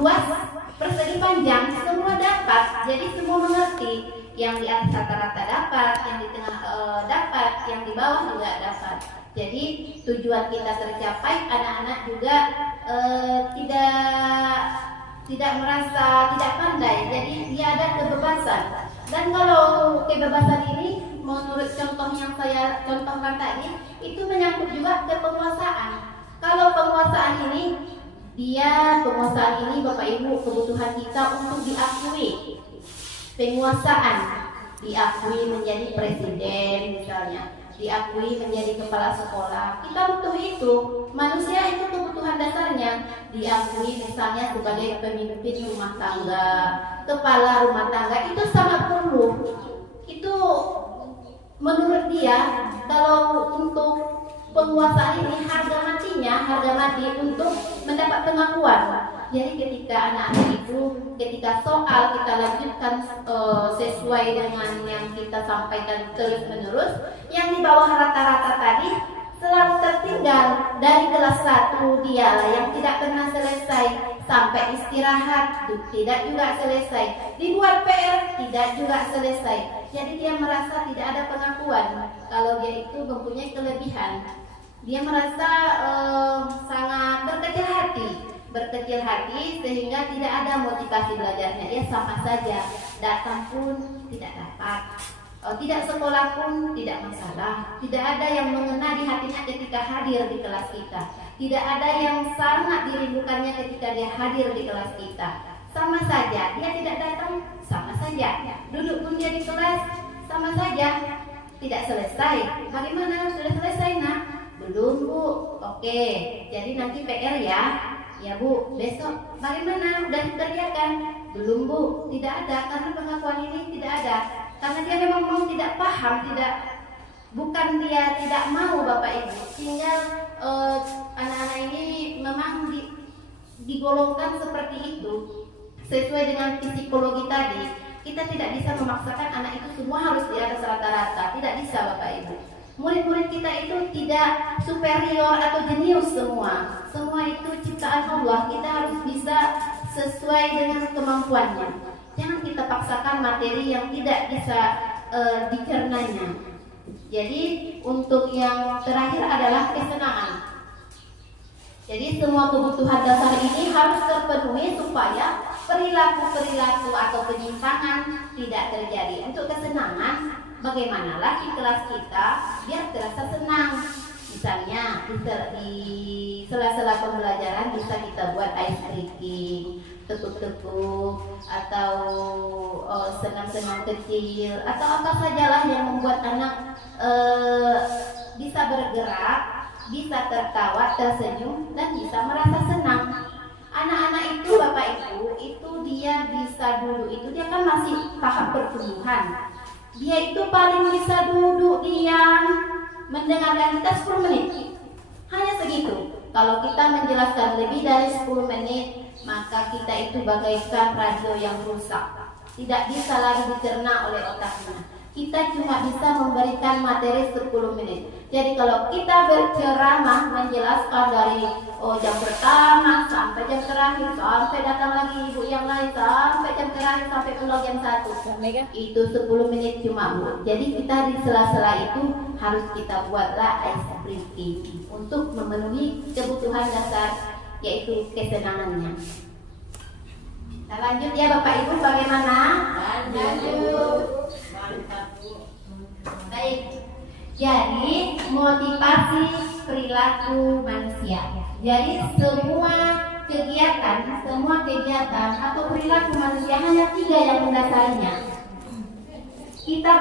luas persegi panjang semua dapat, jadi semua mengerti. yang di atas rata-rata dapat, yang di tengah dapat, yang di bawah juga dapat. Jadi tujuan kita tercapai, anak-anak juga tidak merasa tidak pandai. Jadi dia ada kebebasan. Dan kalau kebebasan ini menurut contoh yang saya contohkan tadi, itu menyangkut juga ke penguasaan. Kalau penguasaan ini, penguasaan ini Bapak Ibu, kebutuhan kita untuk diakui. Penguasaan diakui menjadi presiden misalnya, diakui menjadi kepala sekolah. Kita butuh itu. Manusia itu kebutuhan dasarnya. Diakui misalnya sebagai pemimpin rumah tangga, kepala rumah tangga, itu sangat perlu. Itu menurut dia, kalau untuk penguasaan ini harga mati untuk mendapat pengakuan. Jadi ketika anak-anak itu, ketika soal kita lanjutkan sesuai dengan yang kita sampaikan terus menerus, yang di bawah rata-rata tadi selalu tertinggal. Dari kelas 1 dialah yang tidak pernah selesai, sampai istirahat tidak juga selesai, dibuat PR tidak juga selesai. Jadi dia merasa tidak ada pengakuan kalau dia itu mempunyai kelebihan. Dia merasa sangat berkecil hati sehingga tidak ada motivasi belajarnya. Dia sama saja, datang pun tidak dapat, tidak sekolah pun tidak masalah. Tidak ada yang mengena di hatinya ketika hadir di kelas kita. Tidak ada yang sangat dirindukannya ketika dia hadir di kelas kita. Sama saja, dia tidak datang, sama saja. Duduk pun dia di kelas, sama saja. Tidak selesai. Bagaimana? Sudah selesai, nak? Belum, Bu. Oke, jadi nanti PR ya. Ya, Bu. Besok bagaimana? Udah dikerjakan? Belum, Bu. Tidak ada, karena pengakuan ini tidak ada. Karena dia memang tidak paham, bukan dia tidak mau, Bapak Ibu. Tinggal anak-anak ini memang digolongkan seperti itu. Sesuai dengan psikologi tadi, kita tidak bisa memaksakan anak itu semua harus di atas rata-rata. Tidak bisa, Bapak Ibu. Murid-murid kita itu tidak superior atau jenius semua. Semua itu ciptaan Allah. Kita harus bisa sesuai dengan kemampuannya. Jangan kita paksakan materi yang tidak bisa dicernanya. Jadi untuk yang terakhir adalah kesenangan. Jadi semua kebutuhan dasar ini harus terpenuhi supaya perilaku-perilaku atau penyimpangan tidak terjadi. Untuk kesenangan, bagaimanalah di kelas kita biar terasa senang. Misalnya di sela-sela pembelajaran bisa kita buat ice breaking, tepuk-tepuk, atau senam-senam kecil, atau apa sajalah yang membuat anak bisa bergerak, bisa tertawa, tersenyum, dan bisa merasa senang. Anak-anak itu, Bapak Ibu, itu dia bisa dulu, itu dia kan masih tahap pertumbuhan. Dia itu paling bisa duduk diam, mendengarkan kita 10 menit. Hanya segitu. Kalau kita menjelaskan lebih dari 10 menit, maka kita itu bagaikan radio yang rusak. Tidak bisa lagi dicerna oleh otaknya. Kita cuma bisa memberikan materi 10 menit. Jadi kalau kita berceramah menjelaskan dari jam pertama sampai jam terakhir, sampai datang lagi ibu yang lain, sampai jam terakhir, sampai pulang jam 1, itu 10 menit cuma, Bu. Jadi kita di sela-sela itu harus kita buatlah ice breaking untuk memenuhi kebutuhan dasar, yaitu kesenangannya. Nah, lanjut ya Bapak Ibu, bagaimana? Lanjut. Baik. Jadi motivasi perilaku manusia. Jadi semua kegiatan atau perilaku manusia hanya 3 yang mendasarinya. Kita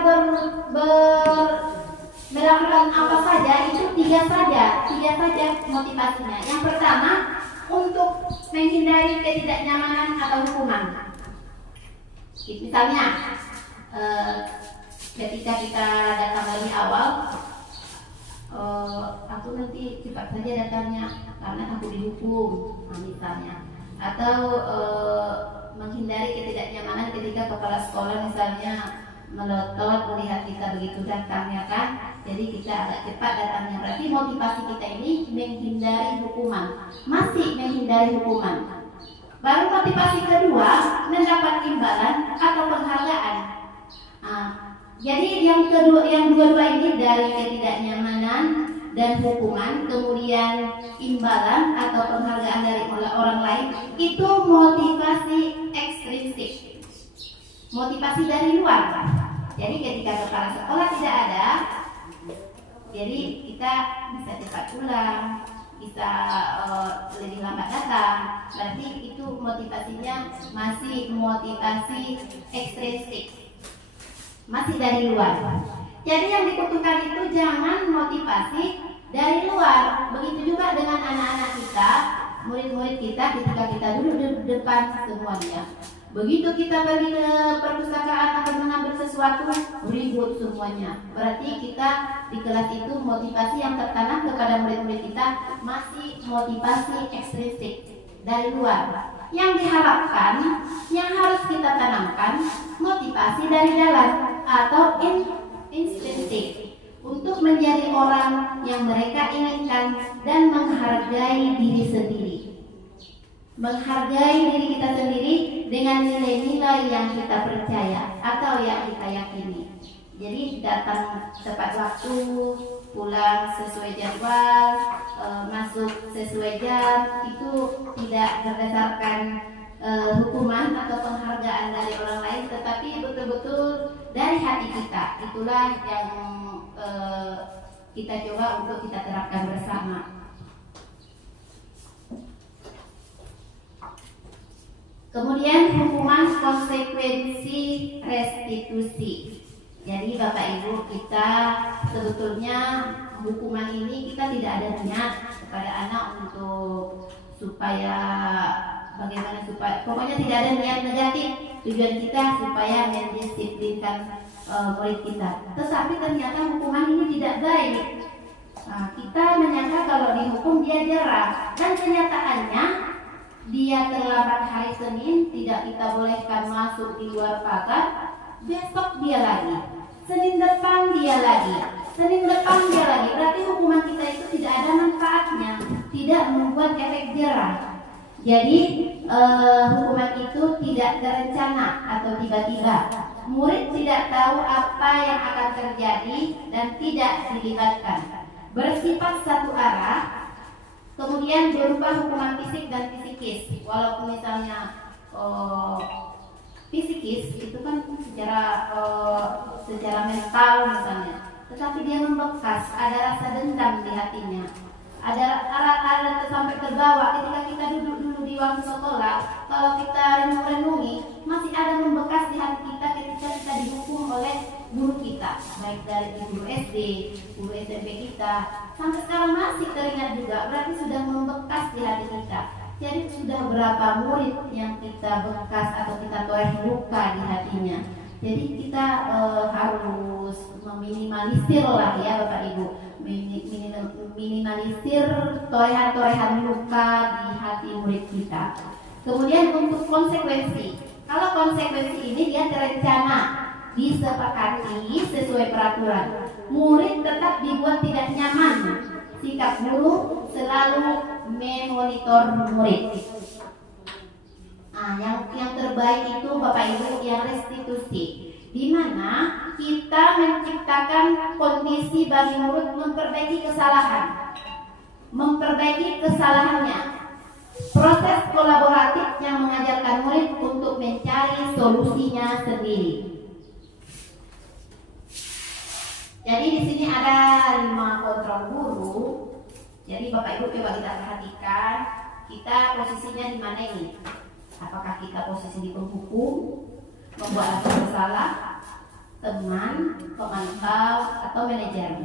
melakukan apa saja itu 3 saja motivasinya. Yang pertama, untuk menghindari ketidaknyamanan atau hukuman. Misalnya ketika kita datang lebih awal, aku nanti cepat saja datangnya karena aku dihukum, misalnya. Atau menghindari ketidaknyamanan ketika kepala sekolah misalnya melotot melihat kita begitu datangnya kan, jadi kita agak cepat datangnya. Berarti motivasi kita ini menghindari hukuman, masih menghindari hukuman. Baru motivasi kedua, mendapat imbalan atau penghargaan. Jadi yang dua-dua ini dari ketidaknyamanan dan hukuman, kemudian imbalan atau penghargaan dari orang lain, itu motivasi ekstrinsik, motivasi dari luar. Jadi ketika kepala sekolah tidak ada, jadi kita bisa cepat pulang, bisa lebih lambat datang. Berarti itu motivasinya masih motivasi ekstrinsik, masih dari luar. Jadi yang dibutuhkan itu jangan motivasi dari luar. Begitu juga dengan anak-anak kita, murid-murid kita, ketika kita duduk di depan semuanya. Begitu kita pergi ke perpustakaan akan mengambil sesuatu, ribut semuanya. Berarti kita di kelas itu motivasi yang tertanam kepada murid-murid kita masih motivasi ekstrinsik dari luar. Yang diharapkan, yang harus kita tanamkan motivasi dari dalam atau intrinsik untuk menjadi orang yang mereka inginkan dan menghargai diri sendiri. Menghargai diri kita sendiri dengan nilai-nilai yang kita percaya atau yang kita yakini. Jadi datang tepat waktu, pulang sesuai jadwal, masuk sesuai jam, itu tidak berdasarkan hukuman atau penghargaan dari orang lain, tetapi betul-betul dari hati kita. Itulah yang kita coba untuk kita terapkan bersama. Kemudian hukuman konsekuensi restitusi. Jadi Bapak Ibu, kita sebetulnya hukuman ini kita tidak ada niat kepada anak untuk supaya bagaimana, supaya pokoknya tidak ada niat negatif. Tujuan kita supaya mendisiplinkan murid kita. Tetapi ternyata hukuman ini tidak baik. Kita menyangka kalau dihukum dia jerah, dan kenyataannya dia terlambat hari Senin, tidak kita bolehkan masuk di luar pagar. Besok dia lagi, Senin depan dia lagi, Senin depan dia lagi. Berarti hukuman kita itu tidak ada manfaatnya, tidak membuat efek jerah. Jadi hukuman itu tidak terencana atau tiba-tiba. Murid tidak tahu apa yang akan terjadi dan tidak dilibatkan. Bersifat satu arah. Kemudian berupa hukuman fisik dan psikis. Walaupun misalnya psikis itu kan secara mental misalnya, tetapi dia membekas, ada rasa dendam di hatinya, ada sampai terbawa ketika kita duduk dulu di bangku sekolah. Kalau kita renungi, masih ada membekas di hati kita ketika kita dihukum oleh guru kita, baik dari guru SD, guru SMP kita, sampai sekarang masih teringat juga. Berarti sudah membekas di hati kita. Jadi sudah berapa murid yang kita bekas atau kita toreh luka di hatinya. Jadi kita harus meminimalisir lah ya Bapak Ibu, minimalisir torehan-torehan luka di hati murid kita. Kemudian untuk konsekuensi, kalau konsekuensi ini dia terencana, disepakati sesuai peraturan. Murid tetap dibuat tidak nyaman. Sikap guru selalu memonitor murid. Yang terbaik itu Bapak Ibu yang restitusi, di mana kita menciptakan kondisi bagi murid memperbaiki kesalahannya. Proses kolaboratif yang mengajarkan murid untuk mencari solusinya sendiri. Jadi di sini ada 5 kontrol guru. Jadi Bapak Ibu coba kita perhatikan, kita posisinya di mana ini? Apakah kita posisi di penghukum, membuat rasa bersalah, teman, pemantau, atau manajer?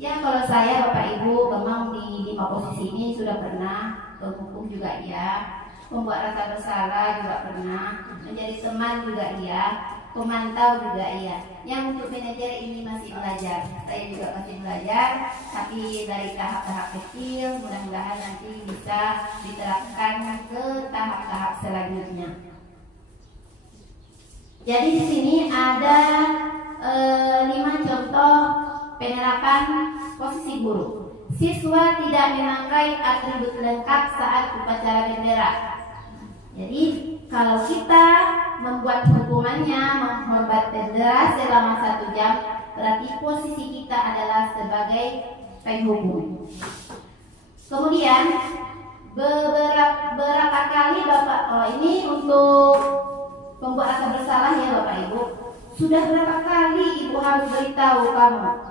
Ya kalau saya Bapak Ibu memang di 5 posisi ini sudah pernah. Penghukum juga iya, membuat rasa bersalah juga pernah, menjadi teman juga iya, pemantau juga iya. Yang untuk manajer ini masih belajar, saya juga masih belajar, tapi dari tahap-tahap kecil, mudah-mudahan nanti bisa diterapkan ke tahap-tahap selanjutnya. Jadi di sini ada 5 contoh penerapan posisi guru. Siswa tidak memakai atribut lengkap saat upacara bendera. Jadi kalau kita membuat hukumannya membuat denda selama 1 jam, berarti posisi kita adalah sebagai penghukum. Kemudian berapa kali Bapak, ini untuk pembuat rasa bersalah ya Bapak Ibu. Sudah berapa kali Ibu harus beritahu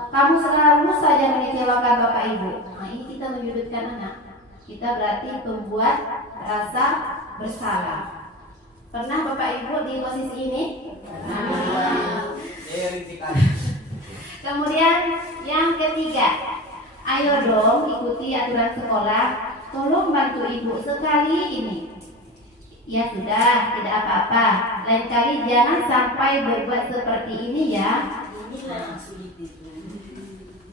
kamu selalu saja mengecewakan Bapak Ibu. Nah, ini kita menyudutkan anak. Kita berarti membuat rasa bersalah. Pernah Bapak Ibu di posisi ini? Kemudian yang ketiga, ayo dong ikuti aturan sekolah. Tolong bantu Ibu sekali ini. Ya sudah, tidak apa-apa. Lain kali jangan sampai berbuat seperti ini ya.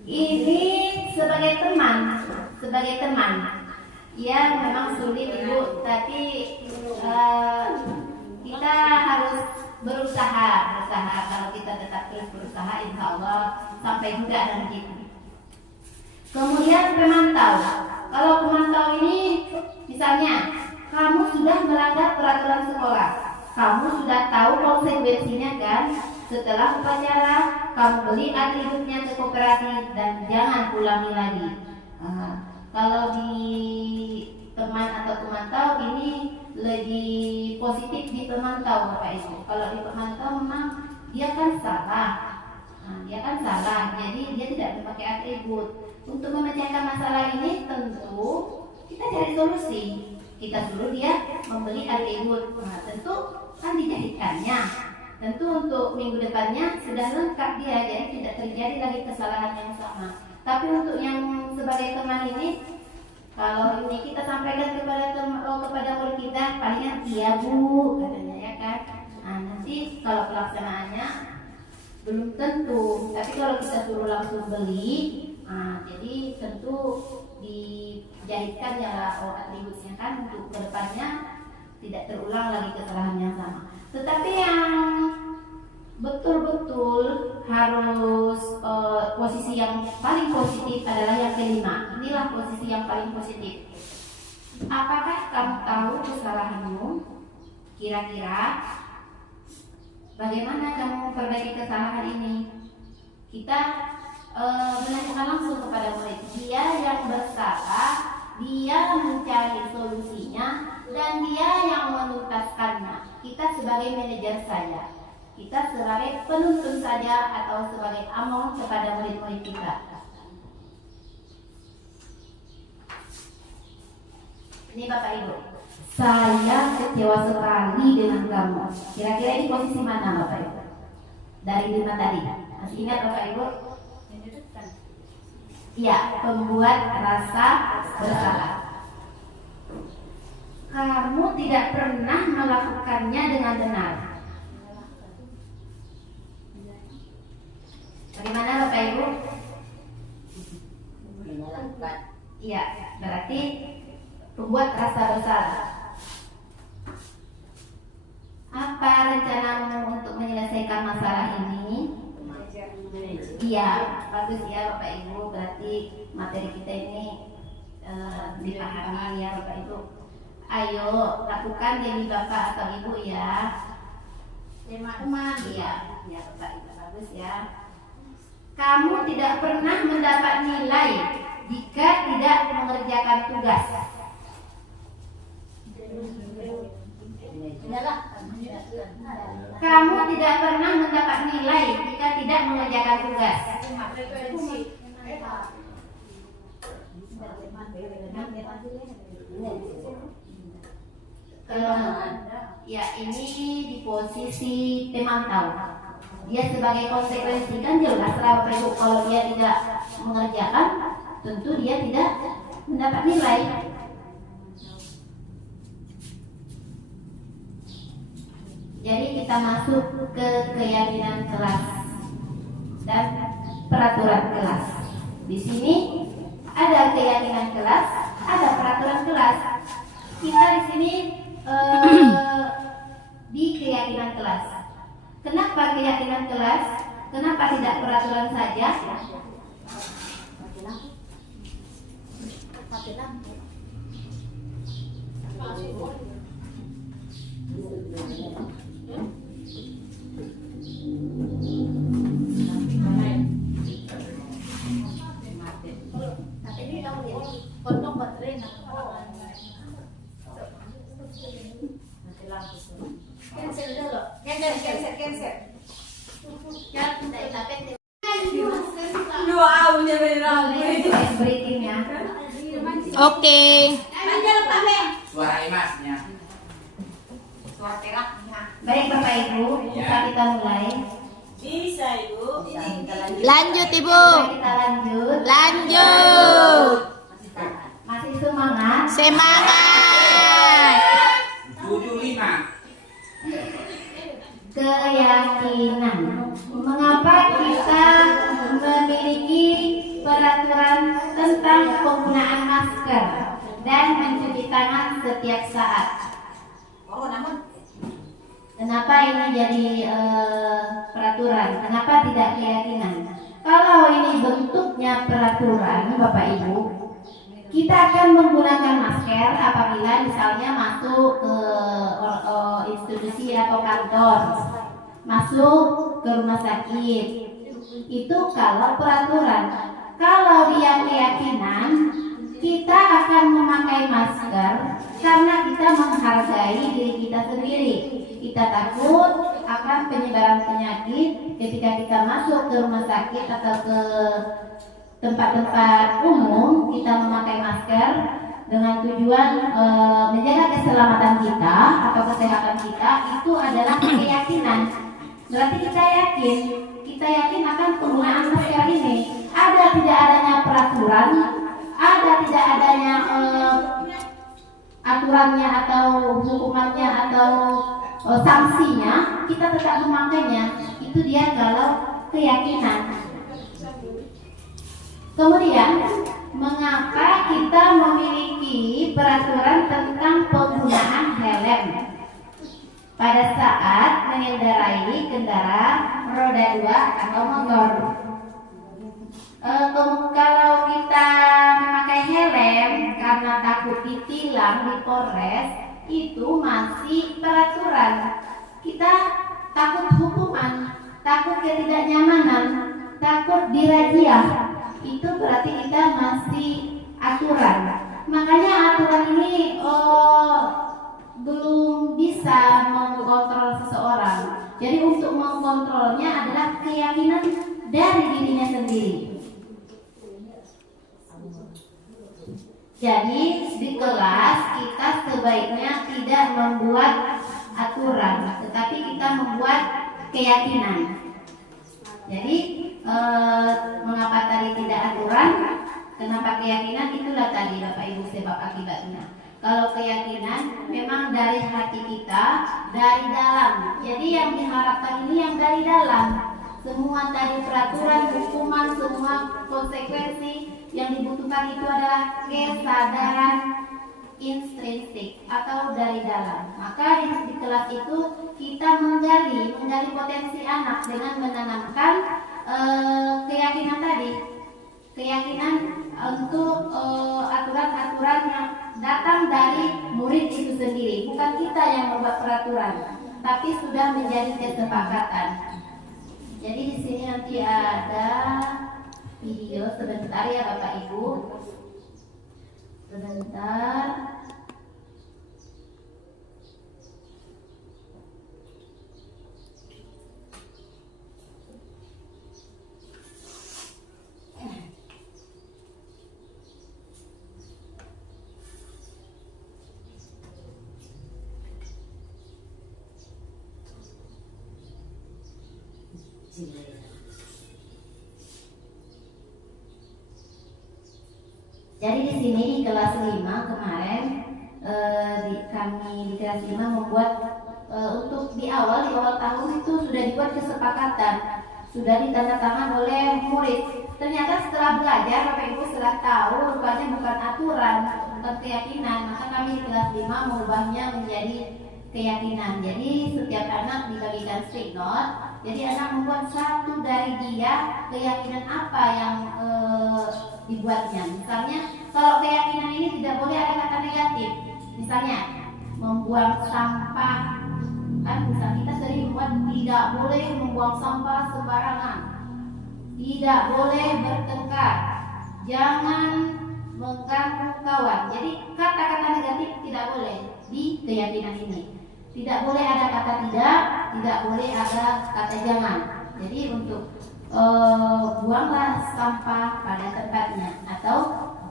Ini sebagai teman. Ya memang sulit Ibu, tapi kita harus berusaha. Kalau kita tetap terus berusaha, insya Allah sampai juga nanti. Kemudian pemantau. Kalau pemantau ini, misalnya kamu sudah melanggar peraturan sekolah, kamu sudah tahu konsekuensinya kan? Setelah upacara, kamu beli atributnya ke koperasi dan jangan ulangi lagi. Kalau di teman atau pemantau ini lebih positif di pemantau Bapak Ibu. Kalau di pemantau memang dia kan salah, jadi dia tidak memakai atribut. Untuk memecahkan masalah ini tentu kita cari solusi. Kita suruh dia membeli atribut. Nah, tentu kan dijadikannya. Tentu untuk minggu depannya sudah lengkap dia, jadi tidak terjadi lagi kesalahan yang sama. Tapi untuk yang sebagai teman ini, kalau ini kita sampaikan kepada murid kita, palingan iya Bu, katanya ya kan. Nah, nanti kalau pelaksanaannya belum tentu. Tapi kalau kita suruh langsung beli, jadi tentu dijahitkan ya atributnya kan untuk kedepannya tidak terulang lagi kesalahan yang sama. Tetapi yang betul-betul harus posisi yang paling positif adalah yang kelima. Inilah posisi yang paling positif. Apakah kamu tahu kesalahanmu? Kira-kira bagaimana kamu memperbaiki kesalahan ini? Kita menanyakan langsung kepada murid. Dia yang bersalah, dia mencari solusinya, dan dia yang menuntaskannya. Kita sebagai manajer saja, kita sebagai penuntun saja, atau sebagai among kepada murid-murid kita. Ini Bapak Ibu, saya kecewa sekali dengan kamu. Kira-kira ini posisi mana Bapak Ibu? Dari 5 tadi, masih ingat Bapak Ibu? Ya, pembuat rasa bersalah. Kamu tidak pernah melakukannya dengan benar. Bagaimana Bapak Ibu? Iya, berarti pembuat rasa bersalah. Apa rencanamu untuk menyelesaikan masalah ini? Iya, bagus ya Bapak Ibu. Berarti materi kita ini dipahami ya Bapak Ibu. Ayo lakukan demi Bapak atau Ibu ya. Teman-teman, iya Bapak Ibu, bagus ya. Kamu tidak pernah mendapat nilai jika tidak mengerjakan tugas. Kamu tidak pernah mendapat nilai jika tidak mengerjakan tugas. Ya, ini di posisi pemantau. Dia sebagai konsekuensi kan jelas Bapak Ibu, kalau dia tidak mengerjakan, tentu dia tidak mendapat nilai. Jadi kita masuk ke keyakinan kelas dan peraturan kelas. Di sini ada keyakinan kelas, ada peraturan kelas. Kita di sini di keyakinan kelas. Kenapa keyakinan kelas? Kenapa tidak peraturan saja? Oke. Suara emasnya. Baik Bapak Ibu, bisa kita mulai. Bisa Ibu. Lanjut Ibu. Kita lanjut. Lanjut. Masih semangat. Semangat. 75. Keyakinan. Mengapa kita memiliki peraturan tentang penggunaan masker dan mencuci tangan setiap saat? Kenapa ini jadi peraturan? Kenapa tidak keyakinan? Kalau ini bentuknya peraturan, Bapak Ibu, kita akan menggunakan masker apabila misalnya masuk ke institusi atau kantor, masuk ke rumah sakit. Itu kalau peraturan. Kalau dia keyakinan, kita akan memakai masker karena kita menghargai diri kita sendiri. Kita takut akan penyebaran penyakit ketika kita masuk ke rumah sakit atau ke tempat-tempat umum. Kita memakai masker dengan tujuan menjaga keselamatan kita atau kesehatan kita. Itu adalah keyakinan. Berarti kita yakin akan penggunaan masker ini. Ada tidak adanya peraturan, ada tidak adanya aturannya atau hukumannya atau sanksinya, kita tetap memakainya. Itu dia kalau keyakinan. Kemudian, mengapa kita memiliki peraturan tentang penggunaan helm pada saat mengendarai kendaraan roda 2 atau motor? Kalau kita memakai helm karena takut ditilang di Polres, itu masih peraturan. Kita takut hukuman, takut ketidaknyamanan, takut dirazia. Itu berarti kita masih aturan. Makanya aturan ini belum bisa mengontrol seseorang. Jadi untuk mengontrolnya adalah keyakinan dari dirinya sendiri. Jadi di kelas kita sebaiknya tidak membuat aturan, tetapi kita membuat keyakinan. Jadi mengapa tadi tidak aturan? Kenapa keyakinan? Itulah tadi Bapak Ibu sebab akibatnya. Kalau keyakinan memang dari hati kita, dari dalam. Jadi yang diharapkan ini yang dari dalam. Semua tadi peraturan, hukuman, semua konsekuensi yang dibutuhkan itu adalah kesadaran intrinsik atau dari dalam. Maka di kelas itu kita menggali potensi anak dengan menanamkan keyakinan tadi, keyakinan untuk aturan-aturan yang datang dari murid itu sendiri, bukan kita yang membuat peraturan, tapi sudah menjadi kesepakatan. Jadi di sini nanti ada video sebentar ya Bapak Ibu. Sebentar. Jadi di sini di kelas 5 kemarin kami di kelas 5 membuat untuk di awal tahun itu sudah dibuat kesepakatan, sudah ditandatangan oleh murid. Ternyata setelah belajar Bapak Ibu setelah tahu rupanya bukan aturan, bukan keyakinan, maka kami di kelas 5 mengubahnya menjadi keyakinan. Jadi setiap anak dibagikan stick note. Jadi anak membuat satu dari dia keyakinan apa yang dibuatnya. Misalnya kalau keyakinan ini tidak boleh ada kata negatif. Misalnya membuang sampah, kan misal kita sering membuat tidak boleh membuang sampah sembarangan, tidak boleh bertengkar, jangan mengganggu kawan. Jadi kata-kata negatif tidak boleh di keyakinan ini. Tidak boleh ada kata tidak boleh ada kata jangan. Jadi untuk buanglah sampah pada tempatnya, atau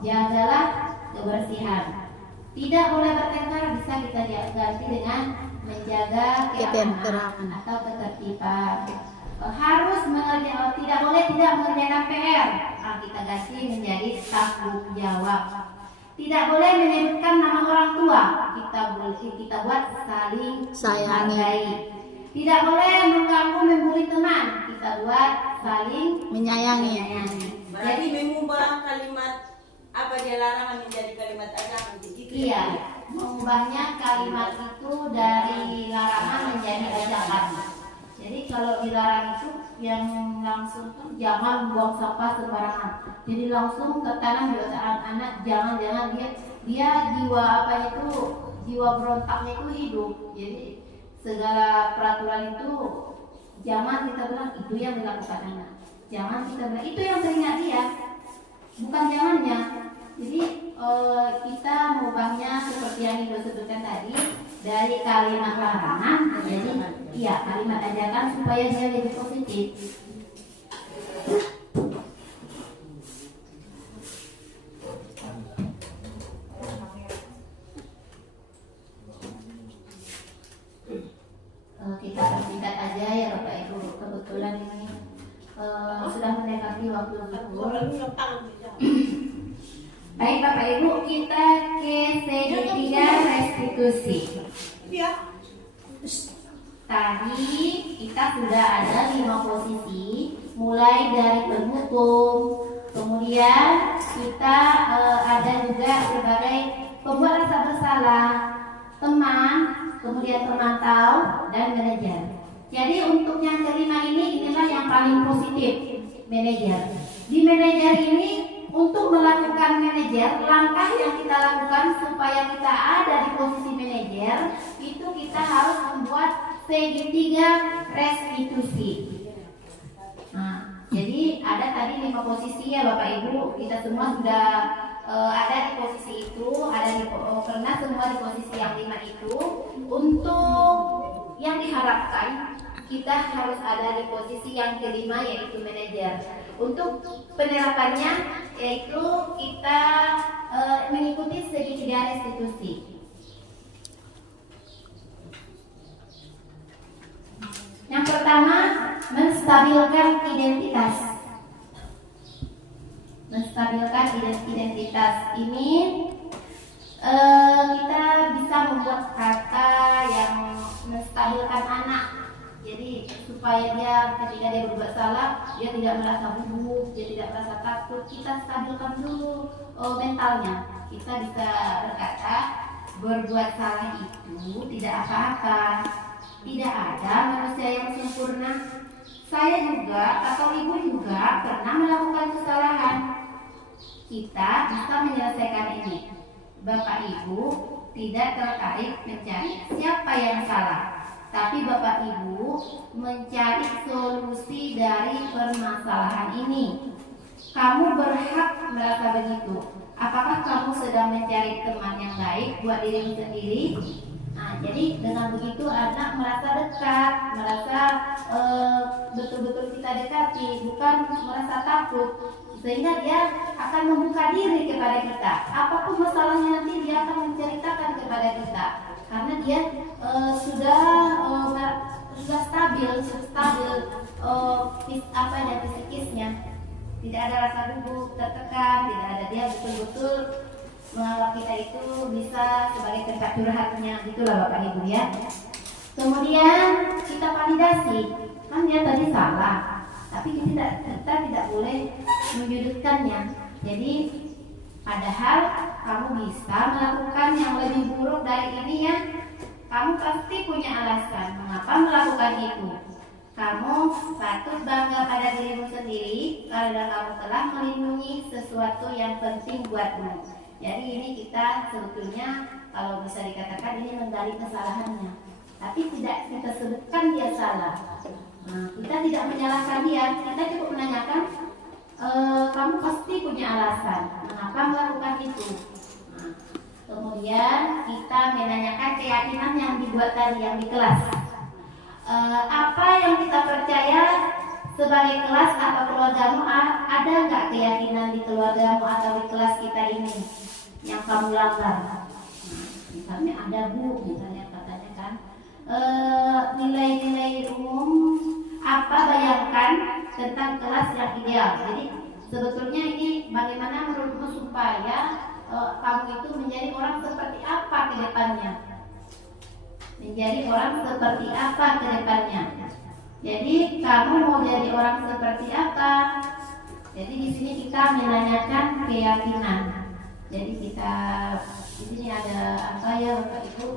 jagalah kebersihan. Tidak boleh bertengkar, bisa kita ganti dengan menjaga keamanan atau ketertiban. Harus mengerjakan, tidak boleh tidak mengerjakan PR. Kita ganti menjadi tanggung jawab. Tidak boleh menyebutkan nama orang tua. Kita buat saling Sayangi. menghargai. Tidak boleh mengganggu membuli teman. Kita buat saling Menyayangi. Berarti mengubah kalimat apa dia larangan menjadi kalimat ajakan begitu. Iya, mengubahnya kalimat itu dari larangan menjadi ajakan. Jadi kalau dilarang itu yang langsung tuh jangan buang sampah sembarangan. Jadi langsung tertanam di otak anak, jangan dia jiwa jiwa berontaknya itu hidup. Jadi segala peraturan itu jangan kita bilang itu yang dilakukan anak. Jangan kita bilang itu yang teringat dia. Bukan jangannya. Jadi kita mengubahnya seperti yang Ibu sebutkan tadi, dari kalimat larangan menjadi kalimat ajakan supaya dia lebih positif. Kita persingkat aja ya Bapak Ibu, kebetulan ini sudah mendekati waktu zuhur. Baik Bapak Ibu, kita ke segitiga restitusi. Tadi kita sudah ada 5 posisi, mulai dari penghukum, kemudian kita ada juga sebagai pembuat rasa bersalah, teman, kemudian pemantau, dan manajer. Jadi untuk yang kelima inilah yang paling positif, manajer. Di manajer ini, untuk melakukan manajer, langkah yang kita lakukan supaya kita ada di posisi manajer, itu kita harus membuat segitiga restitusi. Nah, jadi ada tadi 5 posisi ya Bapak Ibu, kita semua sudah ada di posisi itu, pernah semua di posisi yang 5 itu. Untuk yang diharapkan kita harus ada di posisi yang kelima, yaitu manajer. Untuk penerapannya yaitu kita mengikuti segitiga restitusi. Yang pertama, menstabilkan identitas. Menstabilkan identitas ini kita bisa membuat kata yang menstabilkan anak. Jadi supaya dia ketika dia berbuat salah, dia tidak merasa gugup, dia tidak merasa takut. Kita stabilkan dulu mentalnya. Kita bisa berkata, berbuat salah itu tidak apa-apa. Tidak ada manusia yang sempurna. Saya juga atau ibu juga pernah melakukan kesalahan. Kita bisa menyelesaikan ini. Bapak Ibu tidak tertarik mencari siapa yang salah, tapi Bapak Ibu mencari solusi dari permasalahan ini. Kamu berhak merasa begitu. Apakah kamu sedang mencari teman yang baik buat dirimu sendiri? Nah, jadi dengan begitu anak merasa dekat, merasa betul-betul kita dekati, bukan merasa takut. Sehingga dia akan membuka diri kepada kita. Apapun masalahnya nanti dia akan menceritakan kepada kita. Karena dia sudah stabil psikisnya. Tidak ada rasa gugup, tertekan, tidak ada, dia betul-betul menganggap kita itu bisa sebagai tempat curhatnya, gitulah Bapak Ibu ya. Kemudian kita validasi, kan dia tadi salah, tapi kita tidak boleh menyudutkannya. Jadi padahal kamu bisa melakukan yang lebih buruk dari ini ya. Kamu pasti punya alasan mengapa melakukan itu. Kamu patut bangga pada dirimu sendiri karena kamu telah melindungi sesuatu yang penting buatmu. Jadi ini kita sebetulnya kalau bisa dikatakan ini menggali kesalahannya, tapi tidak kita sebutkan dia salah. Nah, kita tidak menyalahkan dia, kita cukup menanyakan kamu pasti punya alasan mengapa melakukan itu. Nah, kemudian kita menanyakan keyakinan yang dibuat tadi yang di kelas. Apa yang kita percaya sebagai kelas atau keluargamu, ada nggak keyakinan di keluargamu atau di kelas kita ini? yang kamu langgar. Nah, misalnya ada Bu, misalnya katanya kan nilai-nilai umum apa, bayangkan tentang kelas yang ideal. Jadi sebetulnya ini bagaimana menurutmu supaya kamu itu menjadi orang seperti apa ke depannya? Menjadi orang seperti apa ke depannya? Jadi kamu mau jadi orang seperti apa? Jadi di sini kita menanyakan keyakinan. Jadi kita di sini ada apa ya Bapak Ibu?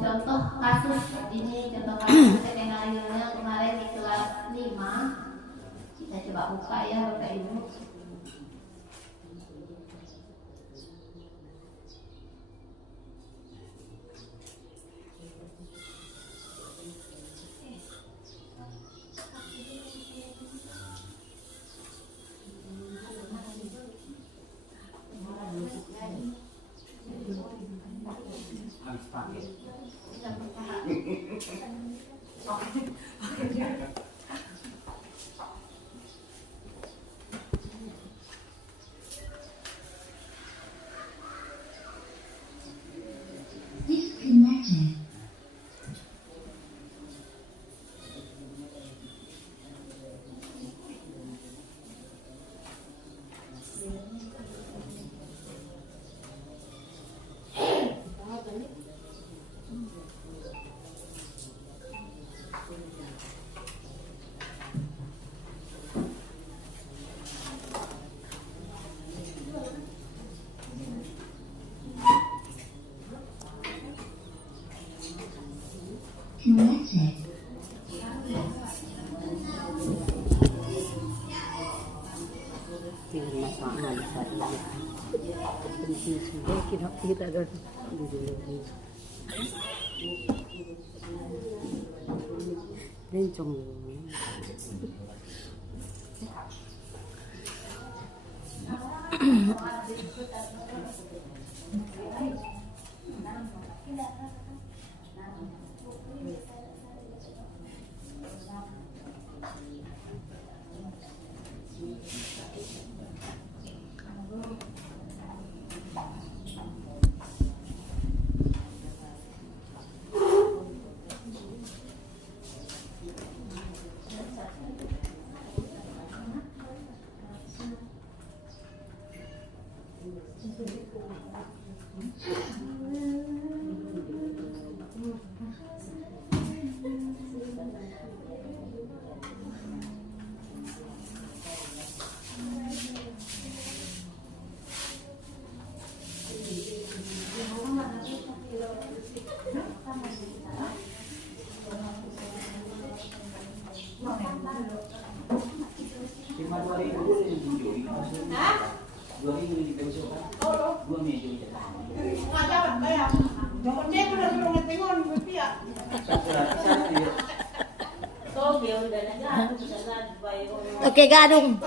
Contoh kasus ini, contoh kasus skenario-nya kemarin di kelas 5. Kita coba buka ya Bapak Ibu. Habis pakai. Disconnected. Connected. Tinggal masakan saya. Penting sudah kita ada di Lencong. Cuma 2.000 dulu yang dijual. Hah? 2.000 di pensiun kan? 2 meja. Oke, gadung.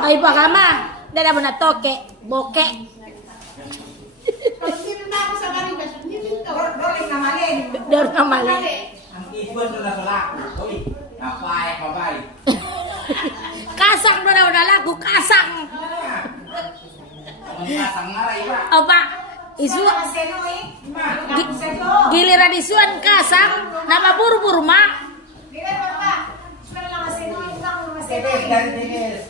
Ay, pakama. Dada mo na toke. Boke. Dor na mali. Ang ibon doon na sa lako. Uy, napayag mabay. Kasang doon na lagu. Kasang. Ang kasang ngaray ba? Opa. Isu. Giliran isuan kasang. Napaburu-buru ma. Tibes dan tibes.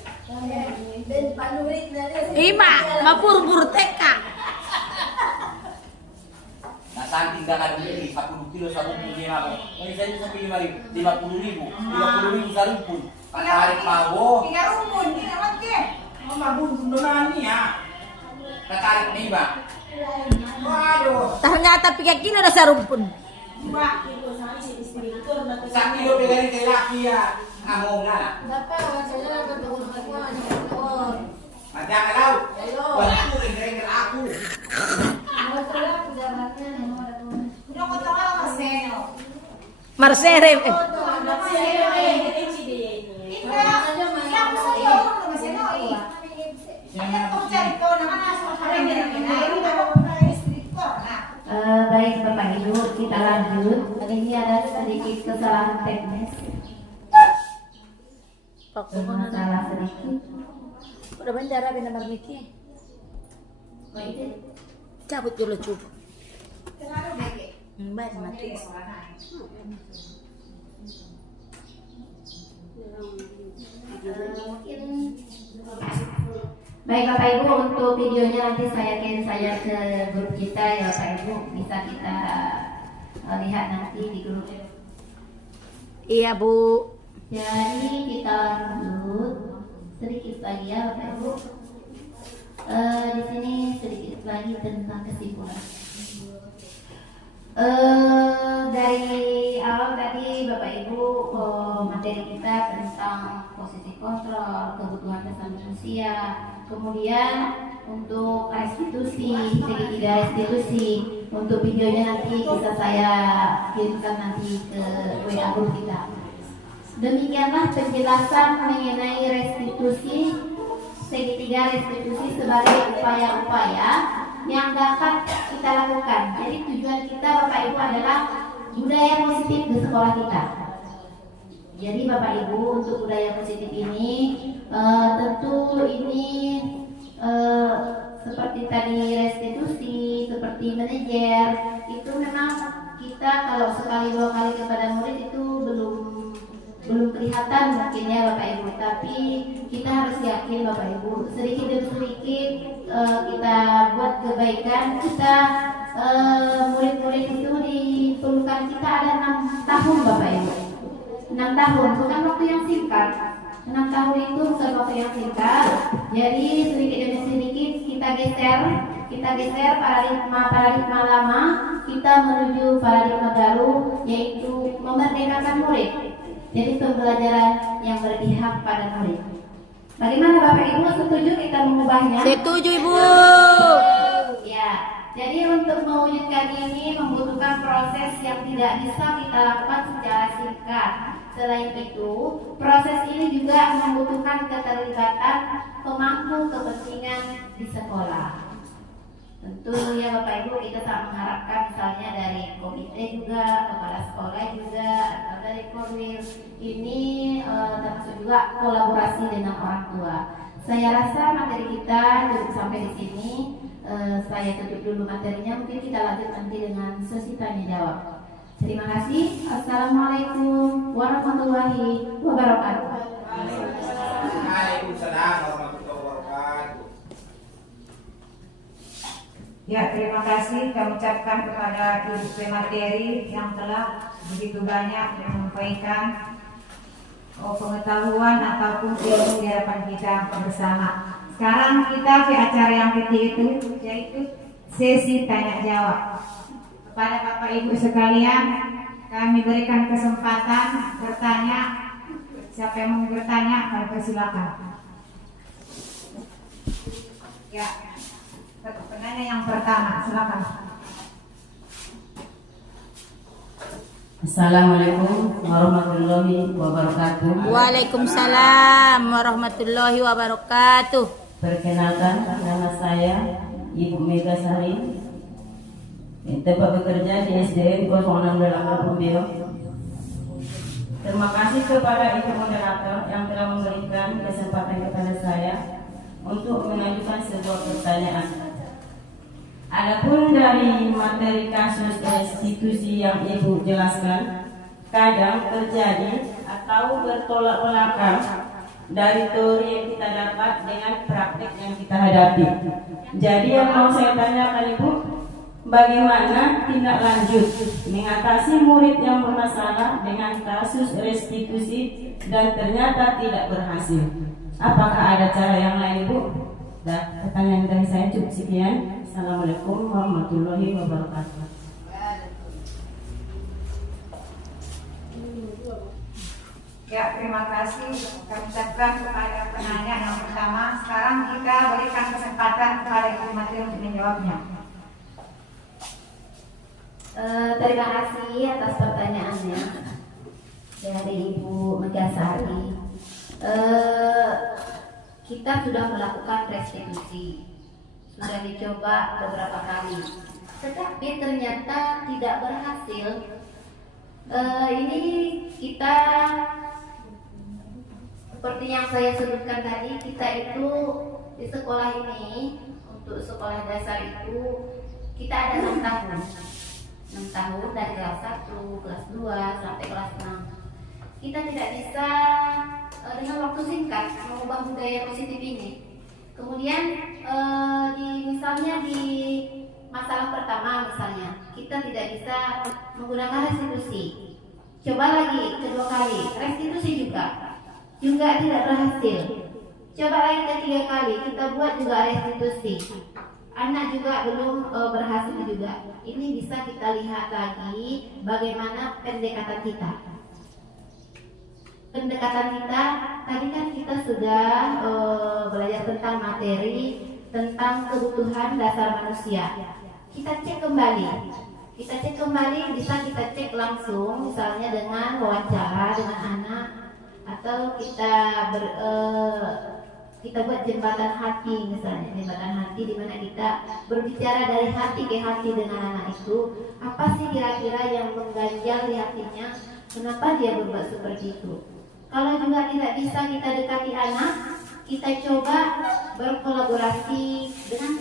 Ima. Mapuru-buru teka. Nasanting ka ka dun 10 kilo sa bukong ginagawa. Ngayon sa'yo sa 50,000, 50,000. 50,000 sa rumpun. Katarik mago. Mabundun naman niya. Katarik na iba. Waduh. Ternyata 3 kilo na sa rumpun. Sa kilo pegarin kay laki ya. Ngomong na na. Mati ka daw. Wala ko rin rin aku. Marsere. Baik Bapak Ibu, kita lanjut. Ini ada sedikit kesalahan teknis. bermasalah sedikit. Udah bandara benar Miki. Kok itu? Cabut dulu coba. Terlalu bege. Baik mati. Mungkin baik Bapak Ibu, untuk videonya nanti saya kirim saja ke grup kita ya Bapak Ibu, bisa kita lihat nanti di grup. Iya Bu. Jadi kita lanjut sedikit lagi ya Bapak Ibu. Di sini sedikit lagi tentang kesimpulan. Dari awal tadi Bapak Ibu, materi kita tentang posisi kontrol, kebutuhan dasar manusia, kemudian untuk restitusi, segitiga restitusi. Untuk videonya nanti bisa saya kirimkan nanti ke WA group kita. Demikianlah penjelasan mengenai restitusi, segitiga restitusi sebagai upaya-upaya yang dapat kita lakukan. Jadi tujuan kita Bapak Ibu adalah budaya positif di sekolah kita. Jadi Bapak Ibu, untuk budaya positif ini tentu ini seperti tadi restitusi, seperti manajer, itu memang kita kalau sekali dua kali kepada murid itu belum kelihatan mungkin ya Bapak Ibu, tapi kita harus yakin Bapak Ibu, sedikit demi sedikit kita buat kebaikan. Kita murid-murid itu diperlukan kita ada 6 tahun Bapak Ibu, 6 tahun bukan waktu yang singkat. 6 tahun itu bukan waktu yang singkat. Jadi sedikit demi sedikit kita geser paradigma lama, kita menuju paradigma baru, yaitu memerdekakan murid. Jadi pembelajaran yang berpihak pada murid. Bagaimana Bapak Ibu, setuju kita mengubahnya? Setuju Ibu. Ya, jadi untuk mewujudkan ini membutuhkan proses yang tidak bisa kita lakukan secara singkat. Selain itu, proses ini juga membutuhkan keterlibatan pemangku kepentingan di sekolah. Tentu ya Bapak Ibu, kita sangat mengharapkan misalnya dari komite juga, kepala sekolah juga, atau dari Korwil ini termasuk juga kolaborasi dengan orang tua. Saya rasa materi kita cukup sampai di sini. Saya tutup dulu materinya, mungkin kita lanjut nanti dengan sesi tanya jawab. Terima kasih. Assalamualaikum warahmatullahi wabarakatuh. Waalaikumsalam warahmatullahi wabarakatuh. Ya, terima kasih kami ucapkan kepada Ibu pemateri yang telah begitu banyak menyampaikan pengetahuan ataupun ilmu di hadapan kita bersama. Sekarang kita ke acara yang ketiga itu, yaitu sesi tanya jawab. Kepada Bapak Ibu sekalian, kami berikan kesempatan bertanya. Siapa yang mau bertanya, kami persilakan. Ya, penanya yang pertama, silakan. Assalamualaikum warahmatullahi wabarakatuh. Waalaikumsalam warahmatullahi wabarakatuh. Perkenalkan, nama saya Ibu Mega Sari, tempat bekerja di SDN 06 Pembiro. Terima kasih kepada Ibu Moderator yang telah memberikan kesempatan kepada saya untuk mengajukan sebuah pertanyaan. Adapun dari materi kasus restitusi yang Ibu jelaskan, kadang terjadi atau bertolak belakang dari teori yang kita dapat dengan praktik yang kita hadapi. Jadi yang mau saya tanyakan Ibu, bagaimana tindak lanjut mengatasi murid yang bermasalah dengan kasus restitusi dan ternyata tidak berhasil? Apakah ada cara yang lain Ibu? Dan pertanyaan dari saya cukup sekian. Assalamualaikum warahmatullahi wabarakatuh. Ya, terima kasih kami ucapkan kepada penanya yang pertama. Sekarang kita berikan kesempatan kepada Ibu Materi untuk menjawabnya. Terima kasih atas pertanyaannya dari Ibu Megasari. Kita sudah melakukan restitusi, sudah dicoba beberapa kali, tetapi ternyata tidak berhasil. Ini kita Seperti yang saya sebutkan tadi, kita itu di sekolah ini, untuk sekolah dasar itu kita ada 6 tahun. 6 tahun dari kelas 1, kelas 2 sampai kelas 6. Kita tidak bisa dengan waktu singkat mengubah budaya positif ini. Kemudian misalnya di masalah pertama misalnya, kita tidak bisa menggunakan restitusi. Coba lagi kedua kali, restitusi juga tidak berhasil. Coba lagi ketiga kali, kita buat juga restitusi, anak juga belum berhasil juga. Ini bisa kita lihat lagi bagaimana pendekatan kita. Tadi kan kita sudah belajar tentang materi, tentang kebutuhan dasar manusia. Kita cek kembali, bisa kita cek langsung, misalnya dengan wawancara dengan anak, atau kita buat jembatan hati, misalnya jembatan hati di mana kita berbicara dari hati ke hati dengan anak itu. Apa sih kira-kira yang mengganjal di hatinya? Kenapa dia berbuat seperti itu? Kalau juga tidak bisa kita dekati anak, kita coba berkolaborasi dengan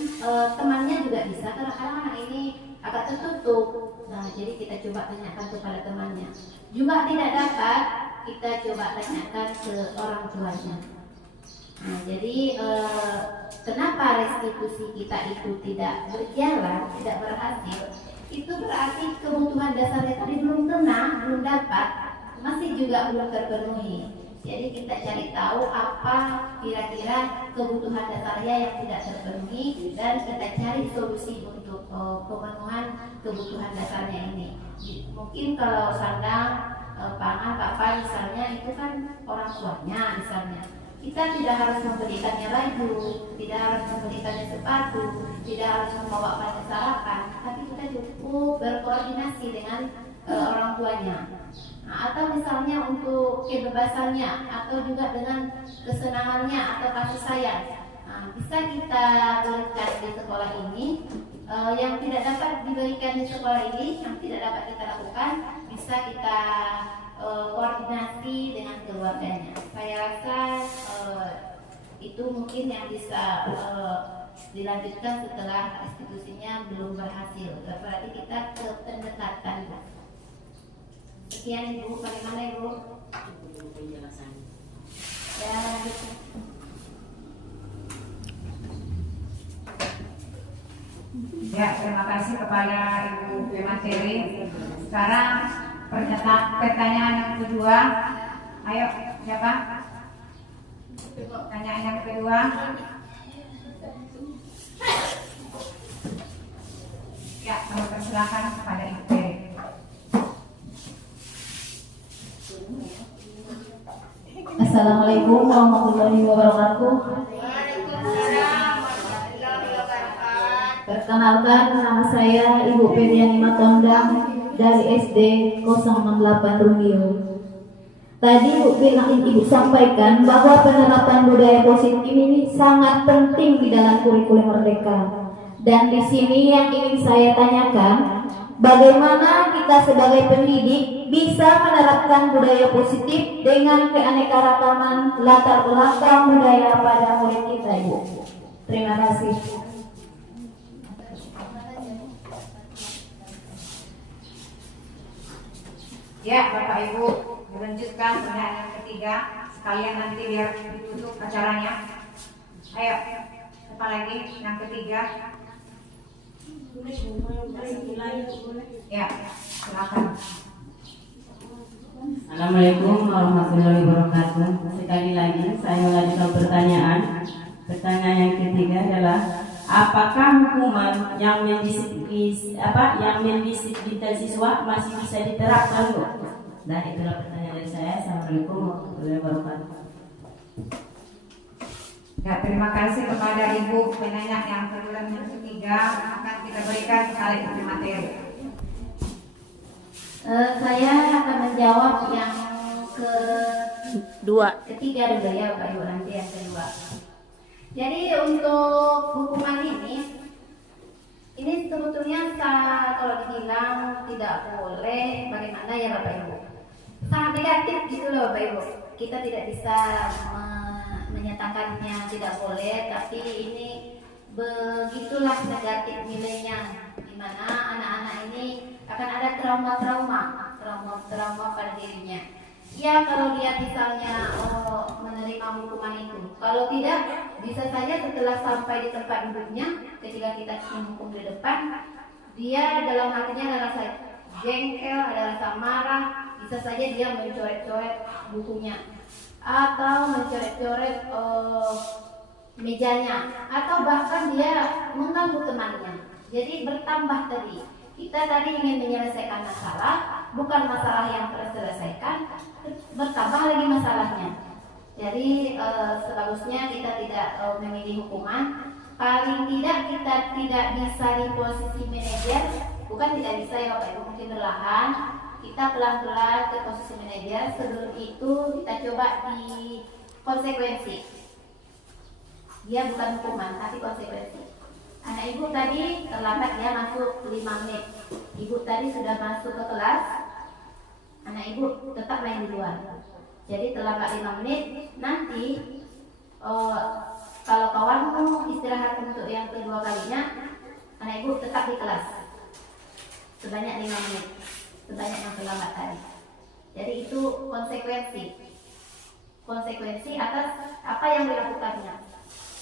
temannya juga bisa. Karena anak ini agak tertutup. Nah, jadi kita coba tanyakan kepada temannya. Juga tidak dapat, kita coba tanyakan ke orang tuanya. Nah, jadi kenapa restitusi kita itu tidak berjalan, tidak berhasil? Itu berarti kebutuhan dasarnya tadi belum dapat, masih juga belum terpenuhi. Jadi kita cari tahu apa kira-kira kebutuhan dasarnya yang tidak terpenuhi, dan kita cari solusi untuk pemenuhan kebutuhan dasarnya ini. Mungkin kalau sandang, pangan, papan misalnya, itu kan orang tuanya misalnya. Kita tidak harus membelikannya baju, tidak harus membelikannya sepatu, tidak harus membawakannya sarapan, tapi kita cukup berkoordinasi dengan orang tuanya. Nah, atau misalnya untuk kebebasannya, atau juga dengan kesenangannya atau kasih sayang, bisa kita berikan di sekolah ini. Yang tidak dapat diberikan di sekolah ini, yang tidak dapat kita lakukan, bisa kita koordinasi dengan keluarganya. Saya rasa itu mungkin yang bisa dilanjutkan setelah restitusinya belum berhasil. Berarti kita ke pendekatan. Sekian Ibu, bagaimana Ibu? Ya, lanjutkan. Ya, terima kasih kepada Ibu Materi. Sekarang pertanyaan yang kedua. Ayo, siapa? Pertanyaan yang kedua. Ya, kami persilakan kepada Ibu Peri. Assalamualaikum warahmatullahi wabarakatuh. Perkenalkan, nama saya Ibu Periani Matondang dari SD 068 Rumio. Tadi Ibu sampaikan bahwa penerapan budaya positif ini sangat penting di dalam kurikulum Merdeka. Dan di sini yang ingin saya tanyakan, bagaimana kita sebagai pendidik bisa menerapkan budaya positif dengan keanekaragaman latar belakang budaya pada murid kita, Ibu. Terima kasih. Ya, Bapak Ibu, dilanjutkan pertanyaan yang ketiga. Sekalian nanti biar ditutup acaranya. Ayo, apa lagi? Yang ketiga. Ya, silakan. Assalamualaikum warahmatullahi wabarakatuh. Sekali lagi saya melanjutkan pertanyaan. Pertanyaan yang ketiga adalah, apakah hukuman yang mendisiplin siswa masih bisa diterapkan, Bu? Dan itulah pertanyaan dari saya. Assalamualaikum warahmatullahi wabarakatuh. Ya, terima kasih kepada Ibu penanya yang kedua dan yang ketiga. Akan kita berikan kepada Ibu Materi. Saya akan menjawab yang ketiga dulu ya, Pak Ibu, nanti yang kedua. Jadi untuk hukuman ini sebetulnya kalau dibilang tidak boleh, bagaimana ya Bapak Ibu? Sangat negatif gitu loh Bapak Ibu. kita tidak bisa menyatakannya tidak boleh, tapi ini begitulah negatif nilainya, di mana anak-anak ini akan ada trauma pada dirinya. Ya, kalau dia misalnya menerima hukuman itu, kalau tidak, bisa saja setelah sampai di tempat duduknya, ketika kita menghukum di depan, dia dalam hatinya ada rasa jengkel, ada rasa marah, bisa saja dia mencoret-coret bukunya atau mencoret-coret mejanya, atau bahkan dia mengganggu temannya. Jadi bertambah tadi. Kita tadi ingin menyelesaikan masalah, bukan masalah yang terselesaikan, bertambah lagi masalahnya. Jadi sebagusnya kita tidak memilih hukuman. Paling tidak kita tidak bisa di posisi manajer, bukan tidak bisa ya Bapak Ibu, mungkin perlahan. Kita pelan-pelan ke posisi manajer. Sebelum itu kita coba di konsekuensi. Dia bukan hukuman, tapi konsekuensi. Anak ibu tadi terlambat, dia masuk 5 menit. Ibu tadi sudah masuk ke kelas. Anak ibu tetap main di luar. Jadi terlambat 5 menit. Nanti kalau kawanmu istirahat untuk yang kedua kalinya, anak ibu tetap di kelas sebanyak 5 menit, sebanyak yang terlambat tadi. Jadi itu konsekuensi atas apa yang dilakukannya.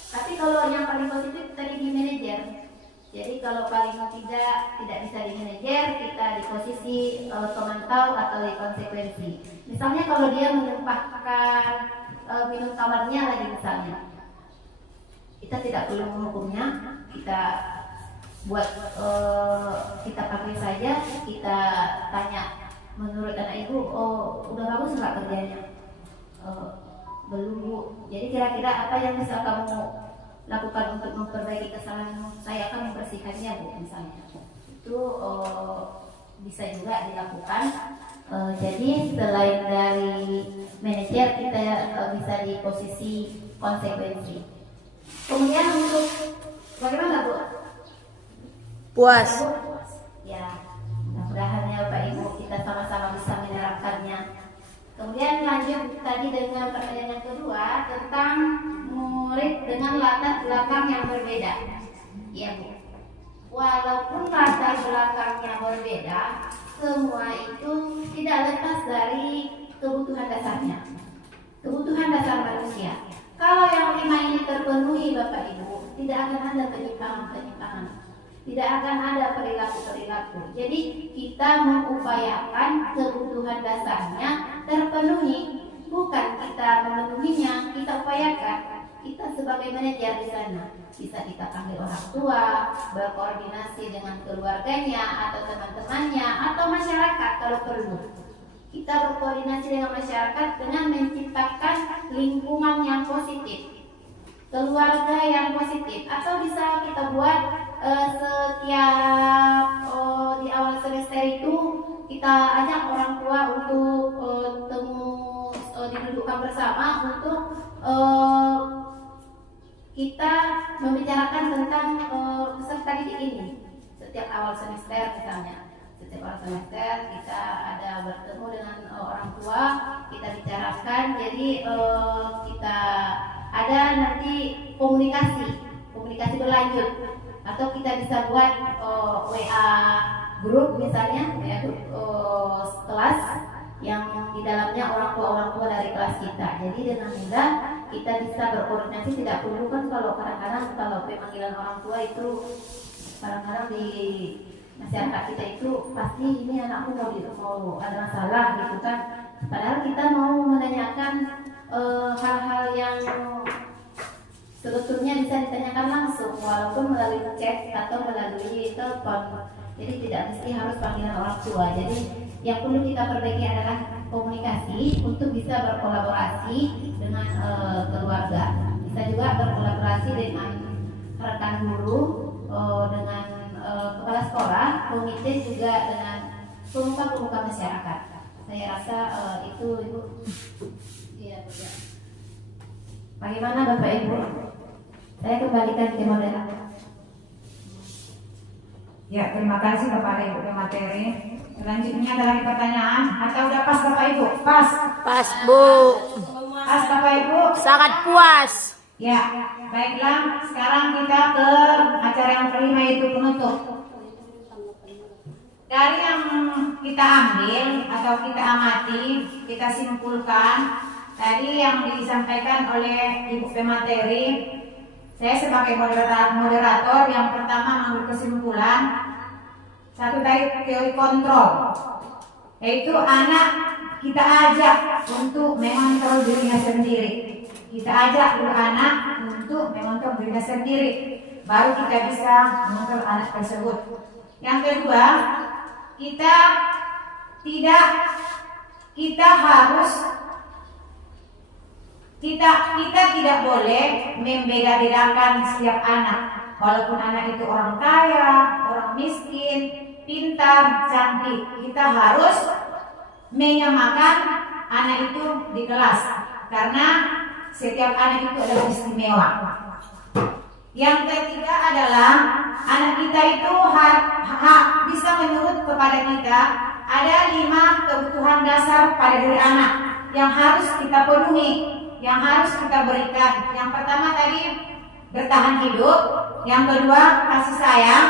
Tapi kalau yang paling positif tadi di manajer. Jadi kalau paling tidak bisa di manajer, kita di posisi pemantau atau di konsekuensi. Misalnya kalau dia menumpahkan minum kamarnya lagi misalnya, kita tidak perlu menghukumnya, kita buat kita pakai saja, kita tanya menurut anak ibu, udah bagus nggak kerjanya? Belum Bu. Jadi kira-kira apa yang bisa kamu lakukan untuk memperbaiki kesalahanmu? Saya akan membersihkannya Bu misalnya. Itu bisa juga dilakukan. Jadi selain dari manajer, kita bisa di posisi konsekuensi. Kemudian untuk bagaimana Bu? Puas. Ya, mudah-mudahan ya Bapak Ibu kita sama-sama bisa menerapkannya. Kemudian lanjut tadi dengan pertanyaan yang kedua tentang murid dengan latar belakang yang berbeda. Ya Bu, walaupun latar belakangnya berbeda, semua itu tidak lepas dari kebutuhan dasarnya, kebutuhan dasar manusia. Kalau yang 5 ini terpenuhi Bapak Ibu, tidak akan ada penyimpangan-penyimpangan, tidak akan ada perilaku-perilaku. Jadi kita mengupayakan kebutuhan dasarnya terpenuhi, bukan kita memenuhinya, kita upayakan. Kita sebagai manajer di sana bisa kita panggil orang tua, berkoordinasi dengan keluarganya atau teman-temannya atau masyarakat kalau perlu. Kita berkoordinasi dengan masyarakat dengan menciptakan lingkungan yang positif, keluarga yang positif, atau bisa kita buat setiap di awal semester itu kita ajak orang tua untuk didudukkan bersama untuk kita membicarakan tentang peserta didik ini. Setiap awal semester misalnya, setiap awal semester kita ada bertemu dengan orang tua, kita bicarakan. Jadi kita ada nanti komunikasi berlanjut, atau kita bisa buat WA grup misalnya, WA grup kelas yang di dalamnya orang tua dari kelas kita. Jadi dengan mudah kita bisa berkoordinasi, tidak perlu kan kalau kadang-kadang kalau pemanggilan orang tua itu kadang-kadang di masyarakat kita itu pasti ini anakku mau ada masalah gitu kan. Padahal kita mau menanyakan hal-hal yang sebetulnya bisa ditanyakan langsung walaupun melalui chat atau melalui telepon. Jadi tidak mesti harus panggilan orang tua. Jadi yang perlu kita perbaiki adalah komunikasi untuk bisa berkolaborasi dengan keluarga. Bisa juga berkolaborasi dengan rekan guru, dengan kepala sekolah, komite, juga dengan pemuka-pemuka masyarakat. Saya rasa itu Ibu. Iya. Bagaimana Bapak Ibu? Saya kembalikan ke moderator. Ya, terima kasih Bapak Ibu materi. Selanjutnya ada lagi pertanyaan atau udah pas Bapak Ibu? Pas. Pas, Bu. Pas Bapak Ibu? Sangat puas. Ya, baiklah. Sekarang kita ke acara yang kelima, yaitu penutup. Dari yang kita ambil atau kita amati, kita simpulkan tadi yang disampaikan oleh Ibu pemateri. Saya sebagai moderator yang pertama mengambil kesimpulan satu dari teori kontrol, yaitu anak kita ajak untuk mengontrol dirinya sendiri. Kita ajak dulu anak untuk mengontrol dirinya sendiri, baru kita bisa mengontrol anak tersebut. Yang kedua, kita tidak boleh membeda-bedakan setiap anak, walaupun anak itu orang kaya, orang miskin, pintar, cantik. Kita harus menyamakan anak itu di kelas, karena setiap anak itu adalah istimewa. Yang ketiga adalah anak kita itu bisa menurut kepada kita. Ada 5 kebutuhan dasar pada diri anak yang harus kita penuhi, yang harus kita berikan. Yang pertama tadi bertahan hidup, yang kedua kasih sayang,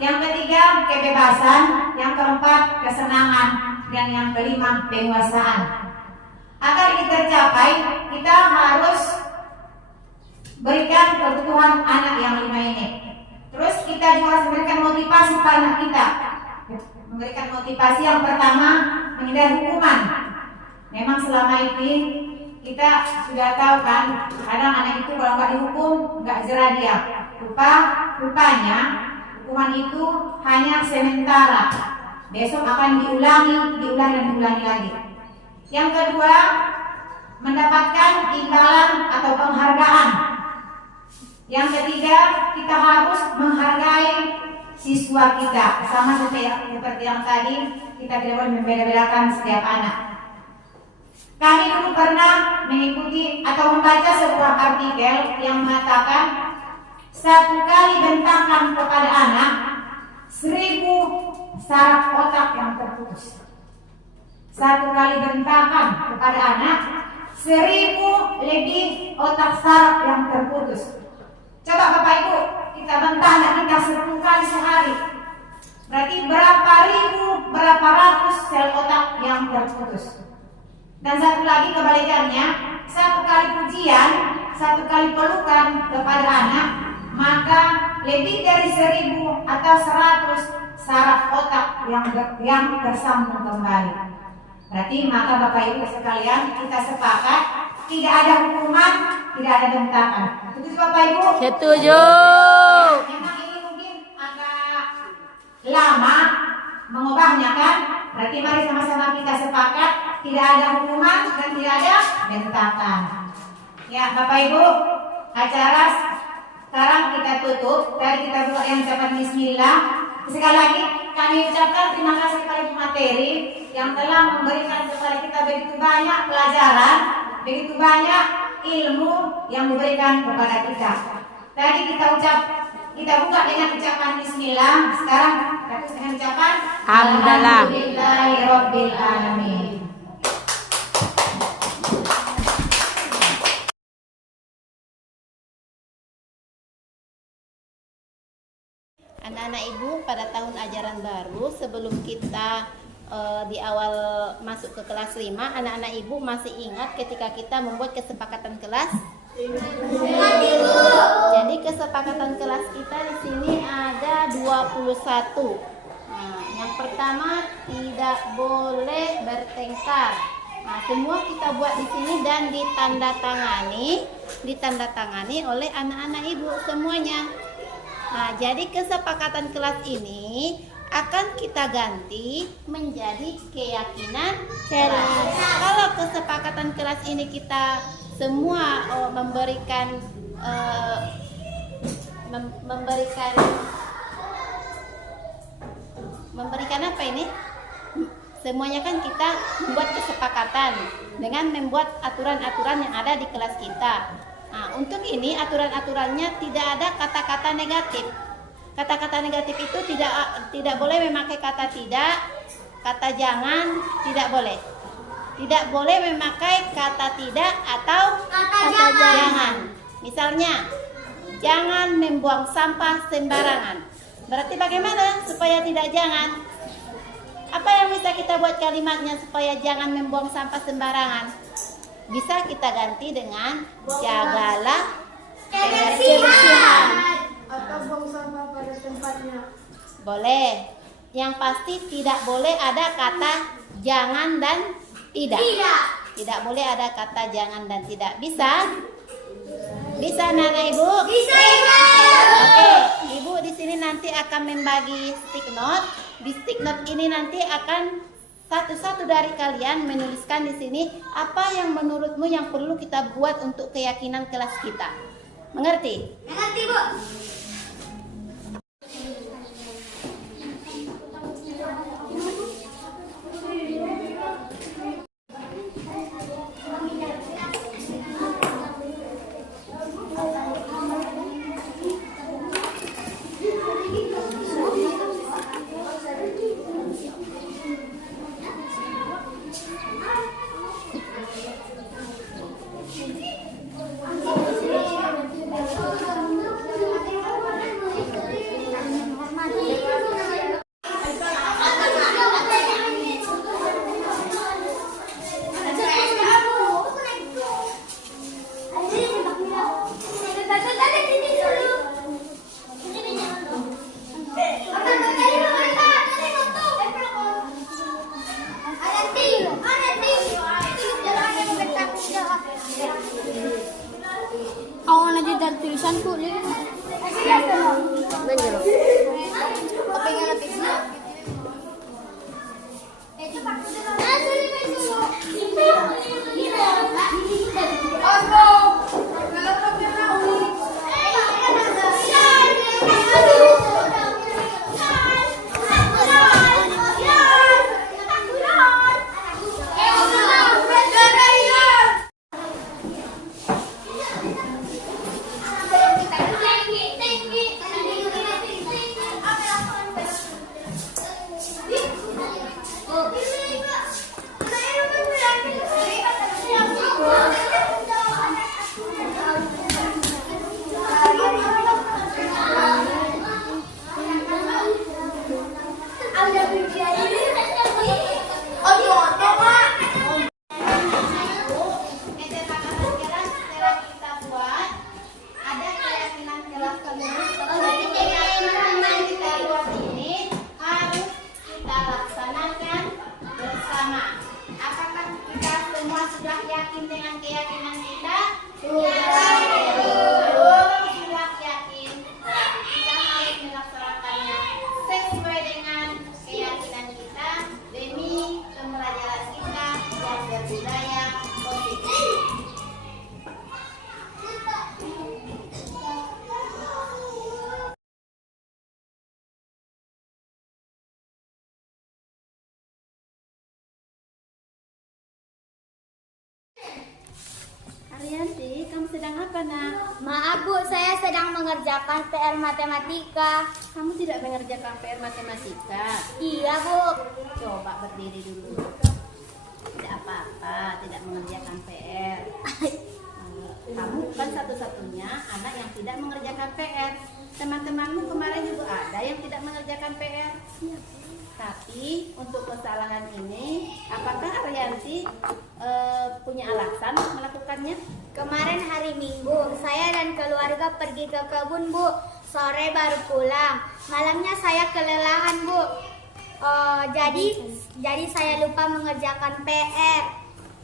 yang ketiga kebebasan, yang keempat kesenangan, dan yang kelima penguasaan. Agar ini tercapai, kita harus berikan kebutuhan anak yang 5 ini. Terus kita juga harus memberikan motivasi pada anak kita. Memberikan motivasi yang pertama, menghindari hukuman. Memang selama ini kita sudah tahu kan, kadang anak itu kalau nggak dihukum nggak jerah dia. Rupanya hukuman itu hanya sementara. Besok akan diulangi dan diulangi lagi. Yang kedua, mendapatkan imbalan atau penghargaan. Yang ketiga, kita harus menghargai siswa kita. Sama seperti yang tadi, kita tidak boleh membeda-bedakan setiap anak. Kami dulu pernah mengikuti atau membaca sebuah artikel yang mengatakan 1 kali bentakan kepada anak 1000 saraf otak yang terputus. 1 kali bentakan kepada anak 1000 lebih otak saraf yang terputus. Coba Bapak Ibu, kita bentak anak kita 10 kali sehari. Berarti berapa ribu, berapa ratus sel otak yang terputus. Dan satu lagi kebalikannya, 1 kali pujian, 1 kali pelukan kepada anak, maka lebih dari 1000 atau 100 saraf otak yang tersambung kembali. Berarti maka Bapak Ibu sekalian, kita sepakat tidak ada hukuman, tidak ada bentakan. Setuju Bapak Ibu? Setuju. Memang ini mungkin agak lama mengubahnya kan? Berarti mari sama-sama kita sepakat tidak ada hukuman dan tidak ada bentakan. Ya Bapak Ibu, acara sekarang kita tutup. Tadi kita buka yang ucapan bismillah. Sekali lagi kami ucapkan terima kasih kepada pemateri yang telah memberikan kepada kita begitu banyak pelajaran, begitu banyak ilmu yang diberikan kepada kita. Tadi kita buka dengan ucapan bismillah. Sekarang kita tutup dengan ucapan alhamdulillahirabbil alamin. Anak-anak ibu, pada tahun ajaran baru sebelum kita di awal masuk ke kelas 5, anak-anak ibu masih ingat ketika kita membuat kesepakatan kelas? Jadi kesepakatan kelas kita di sini ada 21. Nah, yang pertama tidak boleh bertengkar. Nah, semua kita buat di sini dan ditandatangani oleh anak-anak ibu semuanya. Nah, jadi kesepakatan kelas ini akan kita ganti menjadi keyakinan kelas. Kalau kesepakatan kelas ini kita semua memberikan apa ini? Semuanya kan kita membuat kesepakatan dengan membuat aturan-aturan yang ada di kelas kita. Nah, untuk ini aturan-aturannya tidak ada kata-kata negatif. Kata-kata negatif itu tidak boleh memakai kata tidak, kata jangan tidak boleh. Tidak boleh memakai kata tidak atau kata jangan. Misalnya, jangan membuang sampah sembarangan. Berarti bagaimana supaya tidak jangan? Apa yang bisa kita buat kalimatnya supaya jangan membuang sampah sembarangan? Bisa kita ganti dengan jagalah kebersihan. Atau buang sampah pada tempatnya. Boleh. Yang pasti tidak boleh ada kata jangan dan tidak. Tidak boleh ada kata jangan dan tidak. Bisa? Bisa Nana Ibu? Bisa. Oke, Ibu di sini nanti akan membagi stick note. Di stick note ini nanti akan satu-satu dari kalian menuliskan di sini apa yang menurutmu yang perlu kita buat untuk keyakinan kelas kita. Mengerti? Mengerti, Bu. Ako na dyan dari tulisan ko. Arianti, kamu sedang apa nak? Maaf Bu, saya sedang mengerjakan PR matematika. Kamu tidak mengerjakan PR matematika. Iya Bu. Coba berdiri dulu. Tidak apa-apa, tidak mengerjakan PR. Kamu bukan satu-satunya anak yang tidak mengerjakan PR. Teman-temanmu kemarin juga ada yang tidak mengerjakan PR. Tapi untuk kesalahan ini, apakah Arianti punya alasan melakukannya? Kemarin hari Minggu, saya dan keluarga pergi ke kebun Bu. Sore baru pulang. Malamnya saya kelelahan Bu. Jadi saya lupa mengerjakan PR.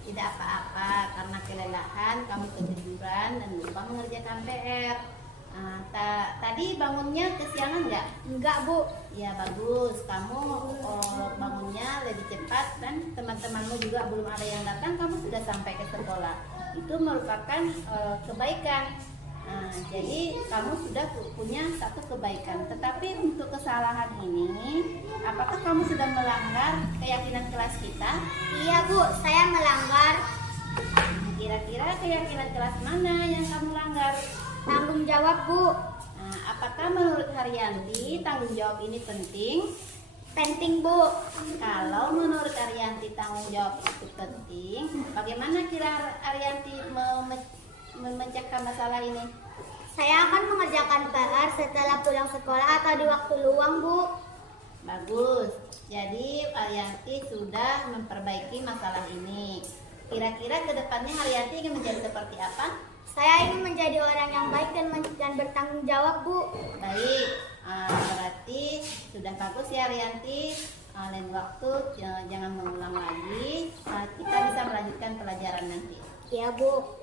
Tidak apa-apa, karena kelelahan kamu ketiduran dan lupa mengerjakan PR. Tadi bangunnya kesiangan nggak? Enggak Bu. Ya bagus, kamu bangunnya lebih cepat dan teman-temanmu juga belum ada yang datang, kamu sudah sampai ke sekolah. Itu merupakan kebaikan. Jadi kamu sudah punya satu kebaikan. Tetapi untuk kesalahan ini, apakah kamu sudah melanggar keyakinan kelas kita? Iya Bu, saya melanggar. Kira-kira keyakinan kelas mana yang kamu langgar? Tanggung jawab Bu. Apakah menurut Haryanti tanggung jawab ini penting? Penting, Bu. Kalau menurut Arianti tanggung jawab itu penting, bagaimana kira Arianti memecahkan masalah ini? Saya akan mengerjakan PR setelah pulang sekolah atau di waktu luang, Bu. Bagus. Jadi Arianti sudah memperbaiki masalah ini. Kira-kira kedepannya Arianti ingin menjadi seperti apa? Saya ingin menjadi orang yang baik dan bertanggung jawab, Bu. Baik, berarti sudah bagus ya Arianti. Lain waktu jangan mengulang lagi. Kita bisa melanjutkan pelajaran nanti. Iya, Bu.